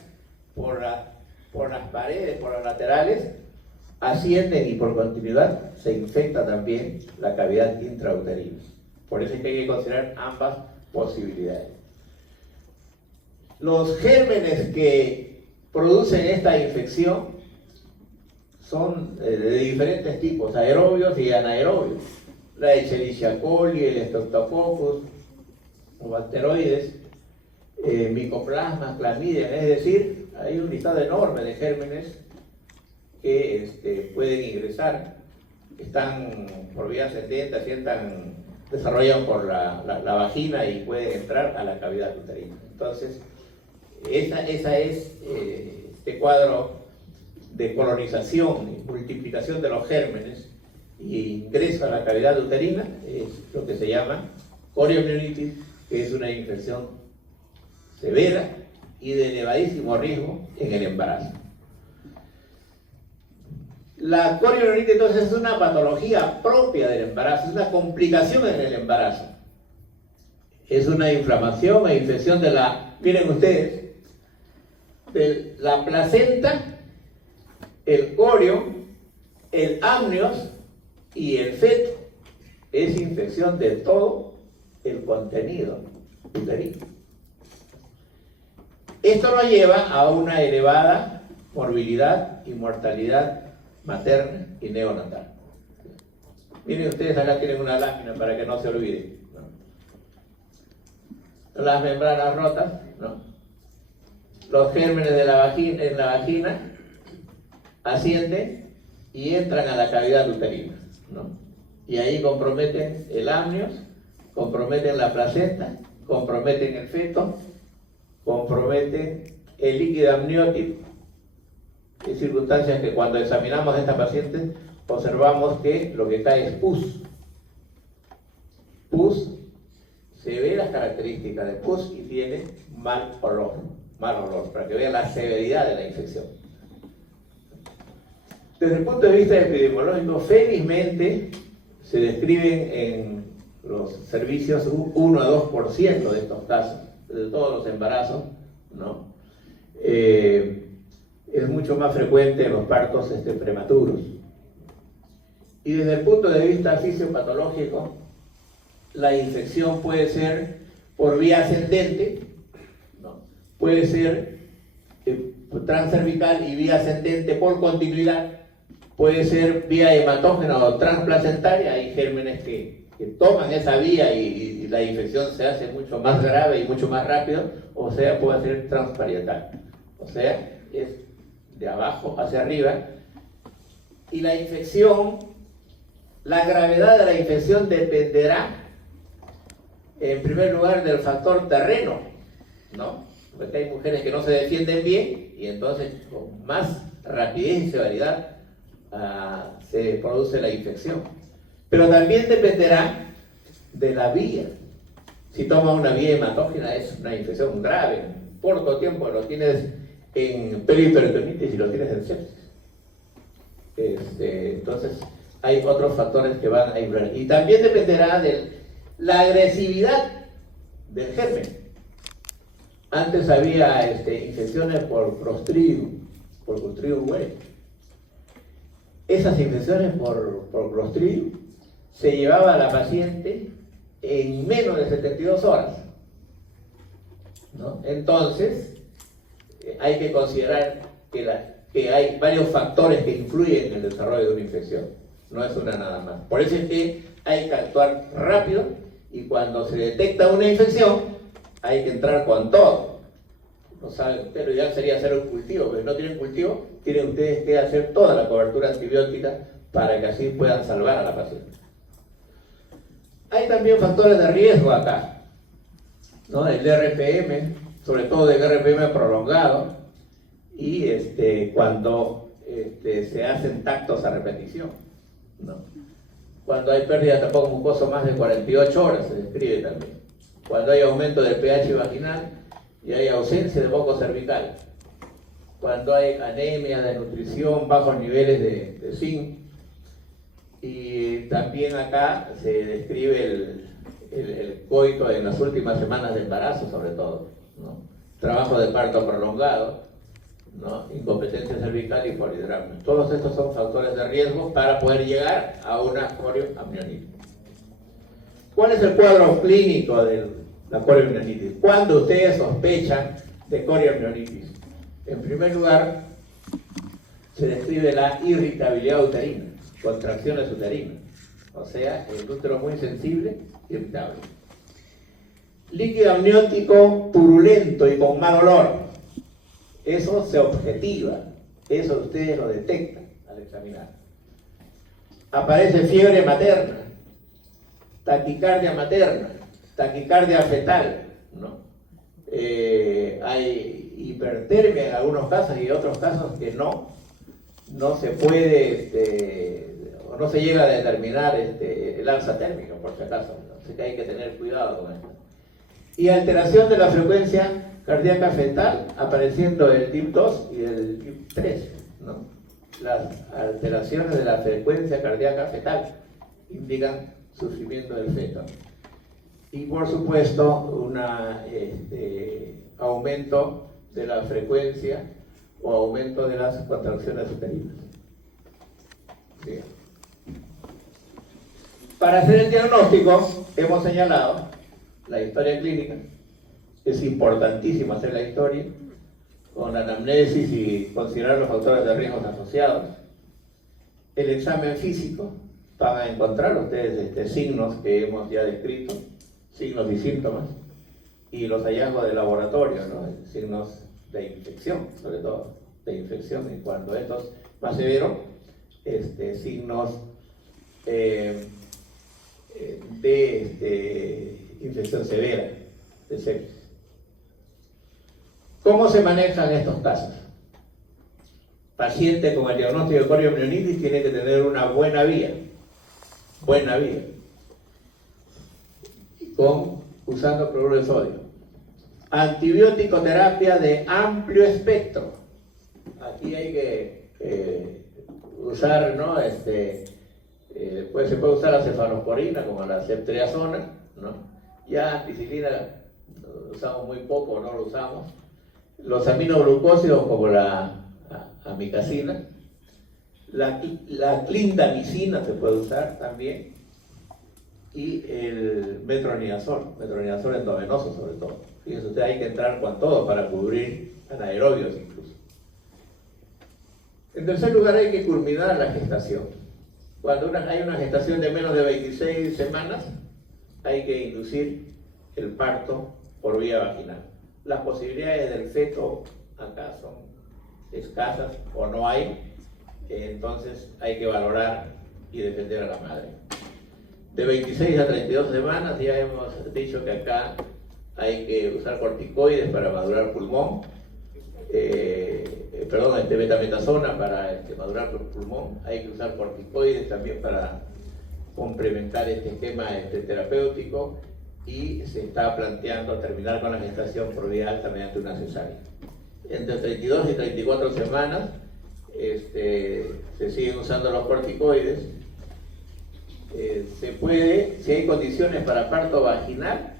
por las paredes, por los laterales, ascienden y por continuidad se infecta también la cavidad intrauterina. Por eso es que hay que considerar ambas posibilidades. Los gérmenes que producen esta infección son de diferentes tipos, aerobios y anaerobios. La Escherichia coli, el Streptococcus, o bacteroides, micoplasma, clamidia, es decir, hay un listado enorme de gérmenes que pueden ingresar, están por vía ascendente, desarrollan por la vagina y pueden entrar a la cavidad uterina. Entonces, esa es este cuadro de colonización y multiplicación de los gérmenes y ingreso a la cavidad uterina, es lo que se llama corioamnionitis, que es una infección severa y de elevadísimo riesgo en el embarazo. La corioamnionitis entonces es una patología propia del embarazo, es una complicación en el embarazo. Es una inflamación e infección de miren ustedes, de la placenta, el corio, el amnios y el feto. Es infección de todo el contenido uterino. Esto nos lleva a una elevada morbilidad y mortalidad materna y neonatal. Miren ustedes, acá tienen una lámina para que no se olviden, ¿no? Las membranas rotas, ¿no? Los gérmenes de en la vagina ascienden y entran a la cavidad uterina, ¿no? Y ahí comprometen el amnios, comprometen la placenta, comprometen el feto, comprometen el líquido amniótico. Hay circunstancias que cuando examinamos a esta paciente observamos que lo que cae es pus. Pus se ve las características de pus y tiene mal olor, para que vean la severidad de la infección. Desde el punto de vista epidemiológico, felizmente se describen en los servicios 1 a 2% de estos casos, de todos los embarazos, ¿no? Es mucho más frecuente en los partos prematuros. Y desde el punto de vista fisiopatológico, la infección puede ser por vía ascendente, ¿no? Puede ser transcervical y vía ascendente por continuidad, puede ser vía hematógena o transplacentaria. Hay gérmenes que toman esa vía y la infección se hace mucho más grave y mucho más rápido, o sea, puede ser transparietal, o sea, es de abajo hacia arriba. Y la infección, la gravedad de la infección dependerá, en primer lugar, del factor terreno, ¿no? Porque hay mujeres que no se defienden bien y entonces con más rapidez y severidad se produce la infección. Pero también dependerá de la vía. Si toma una vía hematógena es una infección grave, en corto tiempo lo tienes en periperitonitis y lo tienes en sepsis. Entonces hay otros factores que van a influir. Y también dependerá de la agresividad del germen. Antes había infecciones por Clostridium whey. Esas infecciones por Clostridium se llevaba a la paciente en menos de 72 horas, ¿no? Entonces, hay que considerar que hay varios factores que influyen en el desarrollo de una infección. No es una nada más. Por eso es que hay que actuar rápido y cuando se detecta una infección, hay que entrar con todo. No saben, pero lo ideal sería hacer un cultivo, pero si no tienen cultivo, tienen ustedes que hacer toda la cobertura antibiótica para que así puedan salvar a la paciente. Hay también factores de riesgo acá, ¿no? El RPM, sobre todo el RPM prolongado, y cuando se hacen tactos a repetición, ¿no? Cuando hay pérdida de tapojo mucoso más de 48 horas, se describe también. Cuando hay aumento del pH vaginal y hay ausencia de moco cervical. Cuando hay anemia, desnutrición, bajos niveles de zinc. Y también acá se describe el coito en las últimas semanas de embarazo, sobre todo, ¿no? Trabajo de parto prolongado, ¿no? Incompetencia cervical y polidrama. Todos estos son factores de riesgo para poder llegar a una corioamnionitis. ¿Cuál es el cuadro clínico de la corioamnionitis? Cuando ustedes sospechan de corioamnionitis, en primer lugar, se describe la irritabilidad uterina, contracciones uterinas, o sea, el útero muy sensible, irritable. Líquido amniótico purulento y con mal olor, eso se objetiva, eso ustedes lo detectan al examinar. Aparece fiebre materna, taquicardia materna, taquicardia fetal, ¿no? Hay hipertermia en algunos casos y otros casos que no se puede, o no se llega a determinar el alza térmica, por si acaso, ¿no? Así que hay que tener cuidado con esto. Y alteración de la frecuencia cardíaca fetal, apareciendo el TIP 2 y el TIP 3, ¿no? Las alteraciones de la frecuencia cardíaca fetal indican sufrimiento del feto. Y por supuesto, un aumento de la frecuencia o aumento de las contracciones uterinas. Bien. Para hacer el diagnóstico, hemos señalado la historia clínica. Es importantísimo hacer la historia con anamnesis y considerar los factores de riesgo asociados. El examen físico, van a encontrar ustedes signos que hemos ya descrito, signos y síntomas, y los hallazgos de laboratorio, ¿no? Signos de infección, sobre todo, de infección, y cuando esto es más severo, signos de infección severa, de sepsis. ¿Cómo se manejan estos casos? Paciente con el diagnóstico de corioamnionitis tiene que tener una buena vía, con usando cloruro de sodio. Antibiótico terapia de amplio espectro. Aquí hay que usar, ¿no? Pues se puede usar la cefalosporina como la ceftriaxona, ¿no? Ya ampicilina lo usamos muy poco, no lo usamos. Los aminoglucósidos como la amicacina. La clindamicina se puede usar también. Y el metronidazol endovenoso sobre todo. Fíjense usted, hay que entrar con todo para cubrir anaerobios incluso. En tercer lugar, hay que culminar la gestación. Cuando hay una gestación de menos de 26 semanas, hay que inducir el parto por vía vaginal. Las posibilidades del feto acá son escasas o no hay, entonces hay que valorar y defender a la madre. De 26 a 32 semanas ya hemos dicho que acá hay que usar corticoides para madurar pulmón, betametasona para madurar pulmón, hay que usar corticoides también para complementar este esquema terapéutico, y se está planteando terminar con la gestación por vía alta mediante una cesárea. Entre 32 y 34 semanas se siguen usando los corticoides. Se puede, si hay condiciones para parto vaginal,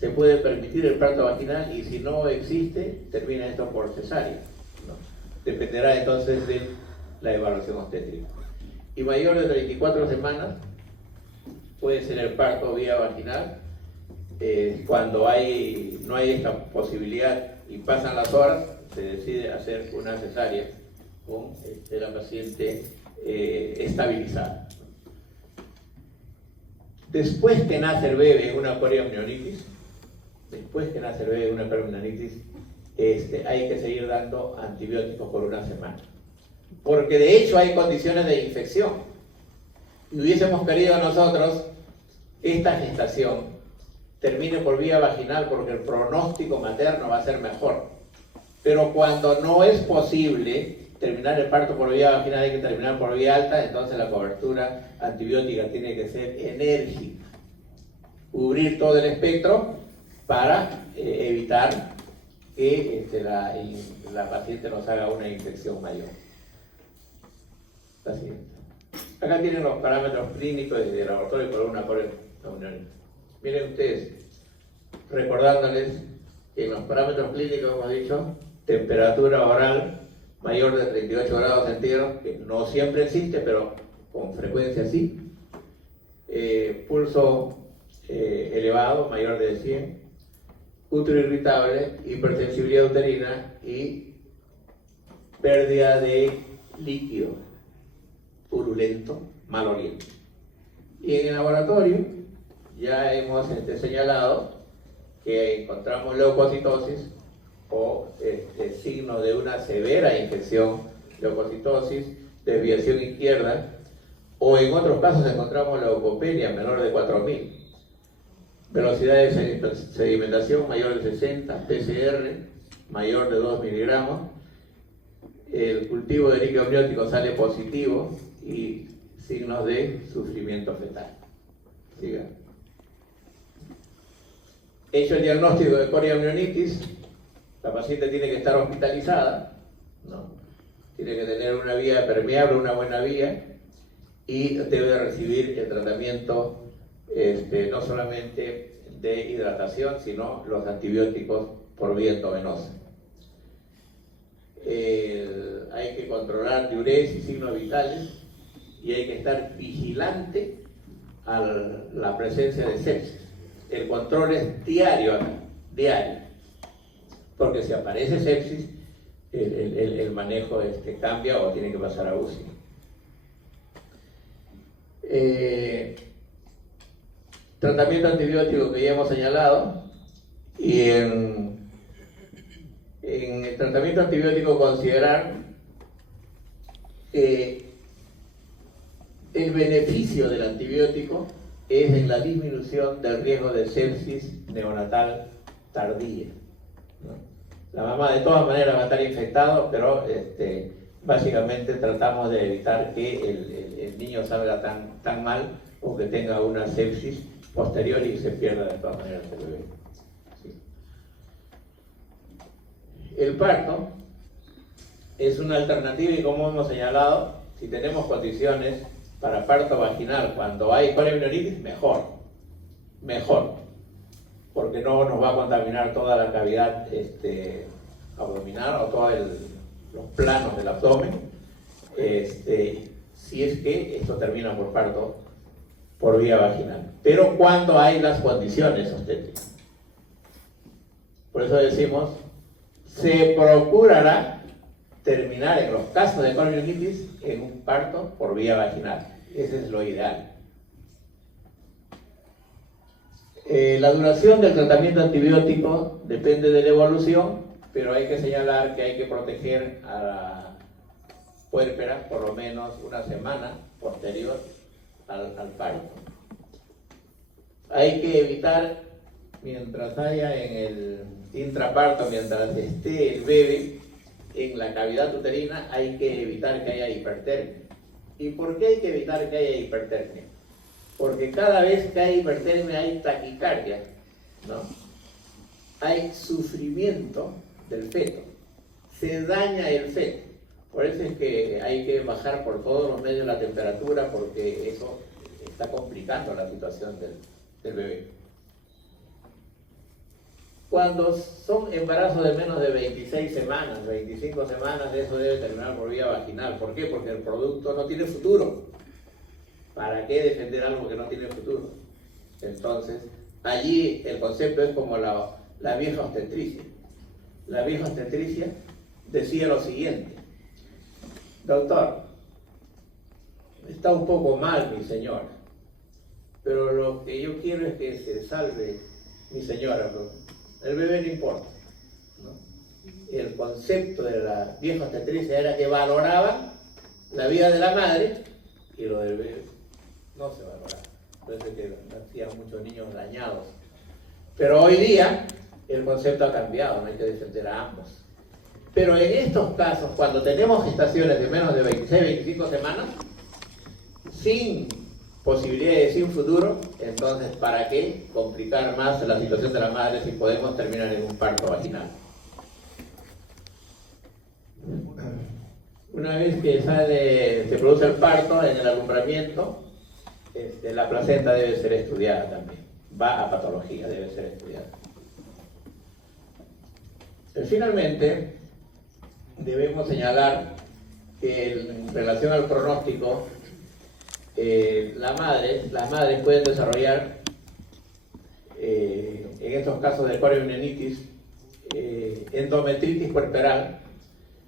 se puede permitir el parto vaginal, y si no existe, termina esto por cesárea, ¿no? Dependerá entonces de la evaluación obstétrica. Y mayor de 34 semanas puede ser el parto vía vaginal. Cuando no hay esta posibilidad y pasan las horas, se decide hacer una cesárea con la paciente estabilizada. Después que nace el bebé una coriamnionitis, hay que seguir dando antibióticos por una semana. Porque de hecho hay condiciones de infección. Y hubiésemos querido nosotros esta gestación termine por vía vaginal porque el pronóstico materno va a ser mejor. Pero cuando no es posible terminar el parto por vía vaginal, hay que terminar por vía alta, entonces la cobertura antibiótica tiene que ser enérgica. Cubrir todo el espectro para evitar que la paciente nos haga una infección mayor. Paciente. Acá tienen los parámetros clínicos de laboratorio por una coriamnionitis. Miren ustedes, recordándoles que en los parámetros clínicos hemos dicho temperatura oral mayor de 38 grados centígrados, que no siempre existe, pero con frecuencia sí. Pulso elevado, mayor de 100. Útero irritable, hipersensibilidad uterina y pérdida de líquido purulento, maloliente. Y en el laboratorio ya hemos señalado que encontramos leucocitosis o signo de una severa infección, leucocitosis, desviación izquierda, o en otros casos encontramos leucopenia menor de 4000, velocidad de sedimentación mayor de 60, PCR mayor de 2 miligramos, el cultivo de líquido amniótico sale positivo y signos de sufrimiento fetal. Siga. Hecho el diagnóstico de coriamnionitis, la paciente tiene que estar hospitalizada, ¿no? Tiene que tener una vía permeable, una buena vía, y debe recibir el tratamiento no solamente de hidratación, sino los antibióticos por vía endovenosa. Hay que controlar diuresis, signos vitales, y hay que estar vigilante a la presencia de sepsis. El control es diario acá, diario, porque si aparece sepsis, el manejo cambia o tiene que pasar a UCI. Tratamiento antibiótico que ya hemos señalado, y en el tratamiento antibiótico considerar que el beneficio del antibiótico es en la disminución del riesgo de sepsis neonatal tardía, ¿no? La mamá de todas maneras va a estar infectada, pero básicamente tratamos de evitar que el niño salga tan mal o que tenga una sepsis posterior y se pierda de todas maneras el bebé. Sí. El parto es una alternativa y, como hemos señalado, si tenemos condiciones para parto vaginal cuando hay corioamnionitis, mejor, porque no nos va a contaminar toda la cavidad abdominal o todos los planos del abdomen, si es que esto termina por parto por vía vaginal. Pero cuando hay las condiciones obstétricas. Por eso decimos, se procurará terminar en los casos de corioamnionitis en un parto por vía vaginal. Ese es lo ideal. La duración del tratamiento antibiótico depende de la evolución, pero hay que señalar que hay que proteger a la puérpera por lo menos una semana posterior al parto. Hay que evitar, mientras haya en el intraparto, mientras esté el bebé en la cavidad uterina, hay que evitar que haya hipertermia. ¿Y por qué hay que evitar que haya hipertermia? Porque cada vez que hay hipertermia hay taquicardia, ¿no? Hay sufrimiento del feto, se daña el feto. Por eso es que hay que bajar por todos los medios la temperatura, porque eso está complicando la situación del bebé. Cuando son embarazos de menos de 26 semanas, 25 semanas, eso debe terminar por vía vaginal. ¿Por qué? Porque el producto no tiene futuro. ¿Para qué defender algo que no tiene futuro? Entonces, allí el concepto es como la vieja obstetricia. La vieja obstetricia decía lo siguiente: doctor, está un poco mal mi señora, pero lo que yo quiero es que se salve mi señora, el bebé no importa, ¿no? El concepto de la vieja obstetricia era que valoraba la vida de la madre y lo del bebé no se valoraba. Por eso es que nacían muchos niños dañados. Pero hoy día el concepto ha cambiado, no hay que defender a ambos. Pero en estos casos, cuando tenemos gestaciones de menos de 26, 25 semanas, sin posibilidades, sin futuro, entonces ¿para qué complicar más la situación de la madre si podemos terminar en un parto vaginal? Una vez que se produce el parto, en el alumbramiento, la placenta debe ser estudiada también. Va a patología, debe ser estudiada. Finalmente, debemos señalar que en relación al pronóstico, las madres pueden desarrollar, en estos casos de corioamnionitis, endometritis puerperal,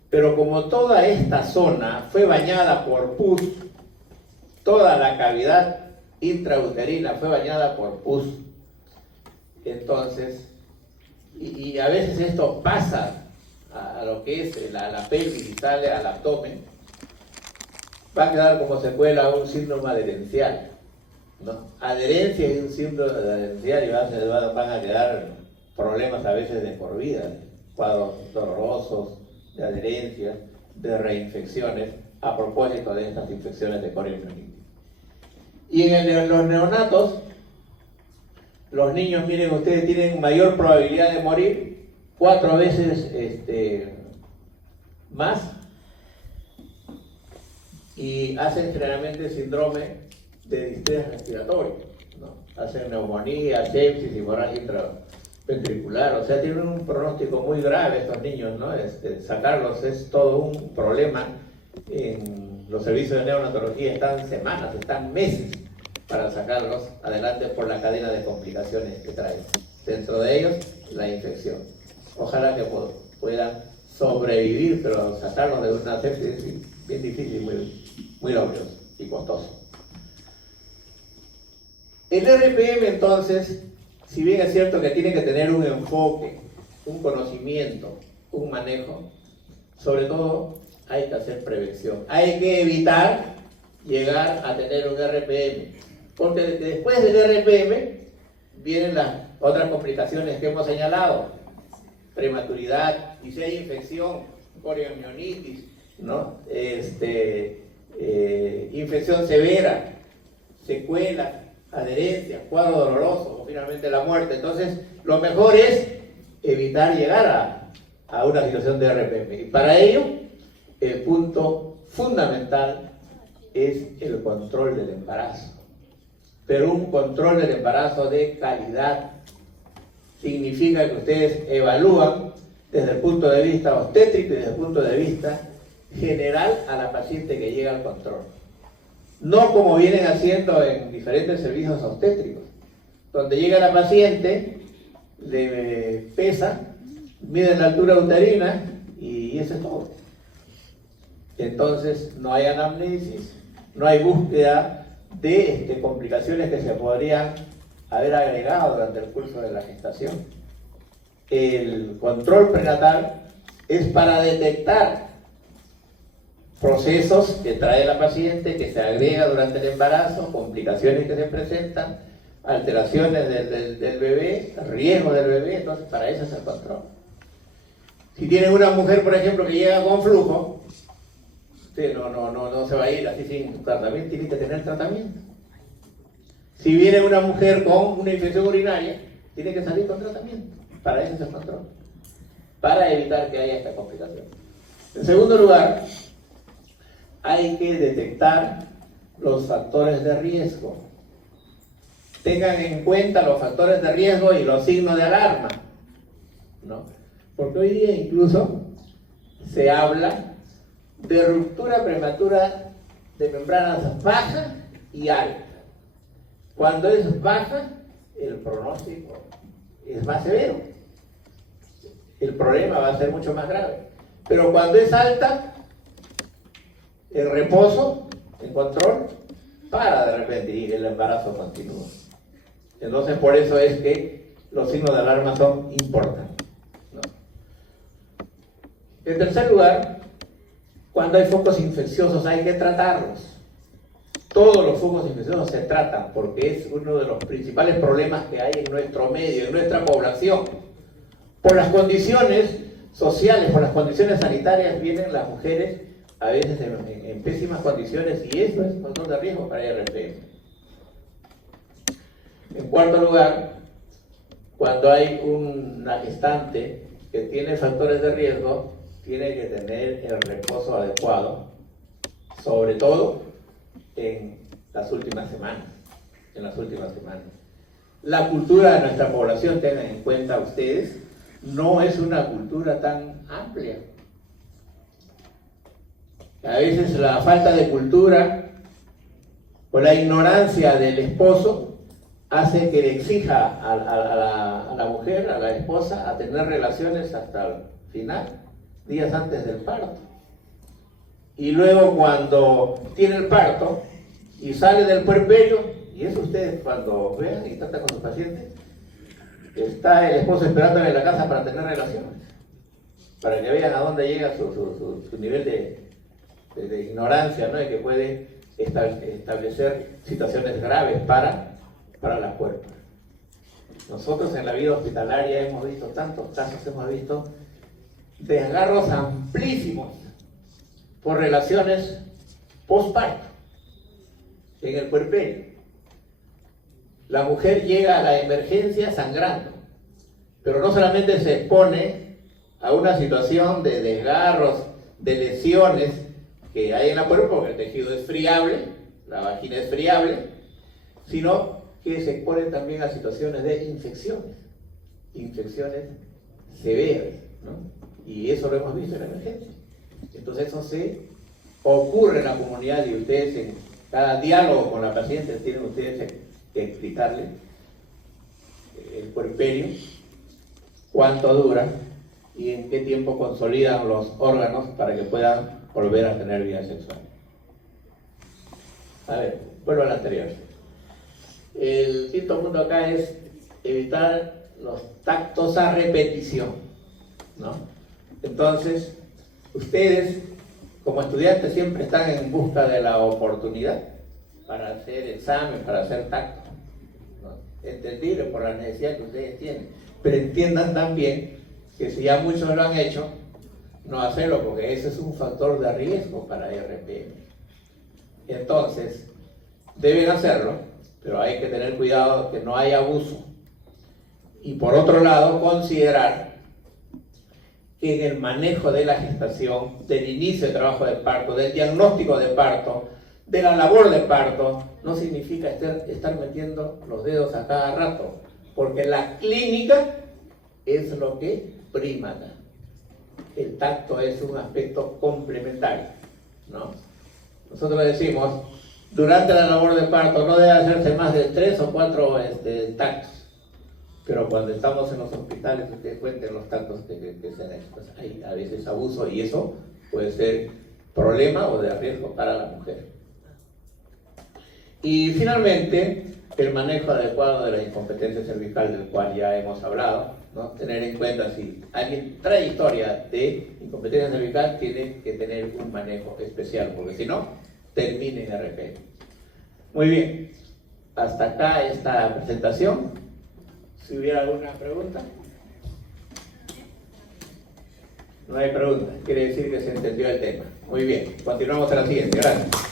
pero como toda esta zona fue bañada por pus, toda la cavidad intrauterina fue bañada por pus, entonces, y a veces esto pasa a lo que es la pelvis y sale al abdomen, va a quedar como secuela un síndrome adherencial, ¿no? Adherencia y un síndrome adherencial y van a quedar problemas a veces de por vida, cuadros dolorosos, de adherencia, de reinfecciones, a propósito de estas infecciones de corioamnionitis. Y en los neonatos, los niños, miren ustedes, tienen mayor probabilidad de morir, 4 veces más, y hacen generalmente síndrome de distrés respiratorio, ¿no? Hacen neumonía, sepsis, hemorragia intraventricular, o sea, tienen un pronóstico muy grave estos niños, ¿no? Sacarlos es todo un problema. En los servicios de neonatología están semanas, están meses para sacarlos adelante por la cadena de complicaciones que traen. Dentro de ellos, la infección. Ojalá que puedan sobrevivir, pero sacarlos de una sepsis es bien difícil, muy laborioso y costoso. El RPM, entonces, si bien es cierto que tiene que tener un enfoque, un conocimiento, un manejo, sobre todo hay que hacer prevención. Hay que evitar llegar a tener un RPM, porque después del RPM vienen las otras complicaciones que hemos señalado: prematuridad, y si hay infección, corioamnionitis, ¿no? Infección severa, secuelas, adherencias, cuadro doloroso o finalmente la muerte. Entonces, lo mejor es evitar llegar a una situación de RPM. Y para ello, el punto fundamental es el control del embarazo. Pero un control del embarazo de calidad significa que ustedes evalúan desde el punto de vista obstétrico y desde el punto de vista general a la paciente que llega al control. No como vienen haciendo en diferentes servicios obstétricos, donde llega la paciente, le pesa, miden la altura uterina y eso es todo. Entonces no hay anamnesis, no hay búsqueda de complicaciones que se podrían haber agregado durante el curso de la gestación. El control prenatal es para detectar procesos que trae la paciente, que se agrega durante el embarazo, complicaciones que se presentan, alteraciones del bebé, riesgo del bebé. Entonces para eso es el control. Si tienen una mujer, por ejemplo, que llega con flujo, usted no se va a ir así sin tratamiento, tiene que tener tratamiento. Si viene una mujer con una infección urinaria, tiene que salir con tratamiento. Para eso es el control, para evitar que haya esta complicación. En segundo lugar, hay que detectar los factores de riesgo. Tengan en cuenta los factores de riesgo y los signos de alarma, ¿no? Porque hoy día incluso se habla de ruptura prematura de membranas baja y alta. Cuando es baja, el pronóstico es más severo. El problema va a ser mucho más grave. Pero cuando es alta, el reposo, el control, para de repente y el embarazo continúa. Entonces, por eso es que los signos de alarma son importantes, ¿no? En tercer lugar, cuando hay focos infecciosos hay que tratarlos. Todos los focos infecciosos se tratan porque es uno de los principales problemas que hay en nuestro medio, en nuestra población. Por las condiciones sociales, por las condiciones sanitarias, vienen las mujeres a veces en pésimas condiciones y eso es un factor de riesgo para el RPM. En cuarto lugar, cuando hay una gestante que tiene factores de riesgo, tiene que tener el reposo adecuado, sobre todo en las últimas semanas. La cultura de nuestra población, tengan en cuenta ustedes, no es una cultura tan amplia. A veces la falta de cultura o la ignorancia del esposo hace que le exija a la mujer, a la esposa, a tener relaciones hasta el final, días antes del parto. Y luego cuando tiene el parto y sale del puerperio, y eso ustedes cuando vean y tratan con sus pacientes, está el esposo esperándole en la casa para tener relaciones, para que vean a dónde llega su nivel de ignorancia, ¿no? Y que puede establecer situaciones graves para las puertas. Nosotros en la vida hospitalaria hemos visto tantos casos, hemos visto desgarros amplísimos por relaciones postparto en el puerperio. La mujer llega a la emergencia sangrando, pero no solamente se expone a una situación de desgarros, de lesiones que hay en la puerta, porque el tejido es friable, la vagina es friable, sino que se expone también a situaciones de infecciones severas, ¿no? Y eso lo hemos visto en la emergencia. Entonces eso se ocurre en la comunidad y ustedes en cada diálogo con la paciente tienen ustedes que explicarle el puerperio, cuánto dura y en qué tiempo consolidan los órganos para que puedan volver a tener vida sexual. A ver, vuelvo al anterior. El quinto punto acá es evitar los tactos a repetición, ¿no? Entonces, ustedes como estudiantes siempre están en busca de la oportunidad para hacer examen, para hacer tacto, ¿no? Entendible por la necesidad que ustedes tienen, pero entiendan también que si ya muchos lo han hecho, no hacerlo porque ese es un factor de riesgo para RPM. Entonces, deben hacerlo, pero hay que tener cuidado que no haya abuso. Y por otro lado, considerar que en el manejo de la gestación, del inicio del trabajo de parto, del diagnóstico de parto, de la labor de parto, no significa estar metiendo los dedos a cada rato, porque la clínica es lo que prima acá. El tacto es un aspecto complementario, ¿no? Nosotros decimos, durante la labor de parto no debe hacerse más de 3 o 4 tactos, pero cuando estamos en los hospitales, ustedes cuenten los tactos que se han hecho, pues hay a veces abuso y eso puede ser problema o de riesgo para la mujer. Y finalmente, el manejo adecuado de la incompetencia cervical, del cual ya hemos hablado, ¿no? Tener en cuenta si alguien trae historia de incompetencia cervical, tiene que tener un manejo especial, porque si no, termina en RPM. Muy bien, hasta acá esta presentación. Si hubiera alguna pregunta. No hay pregunta, quiere decir que se entendió el tema. Muy bien, continuamos a la siguiente. Gracias.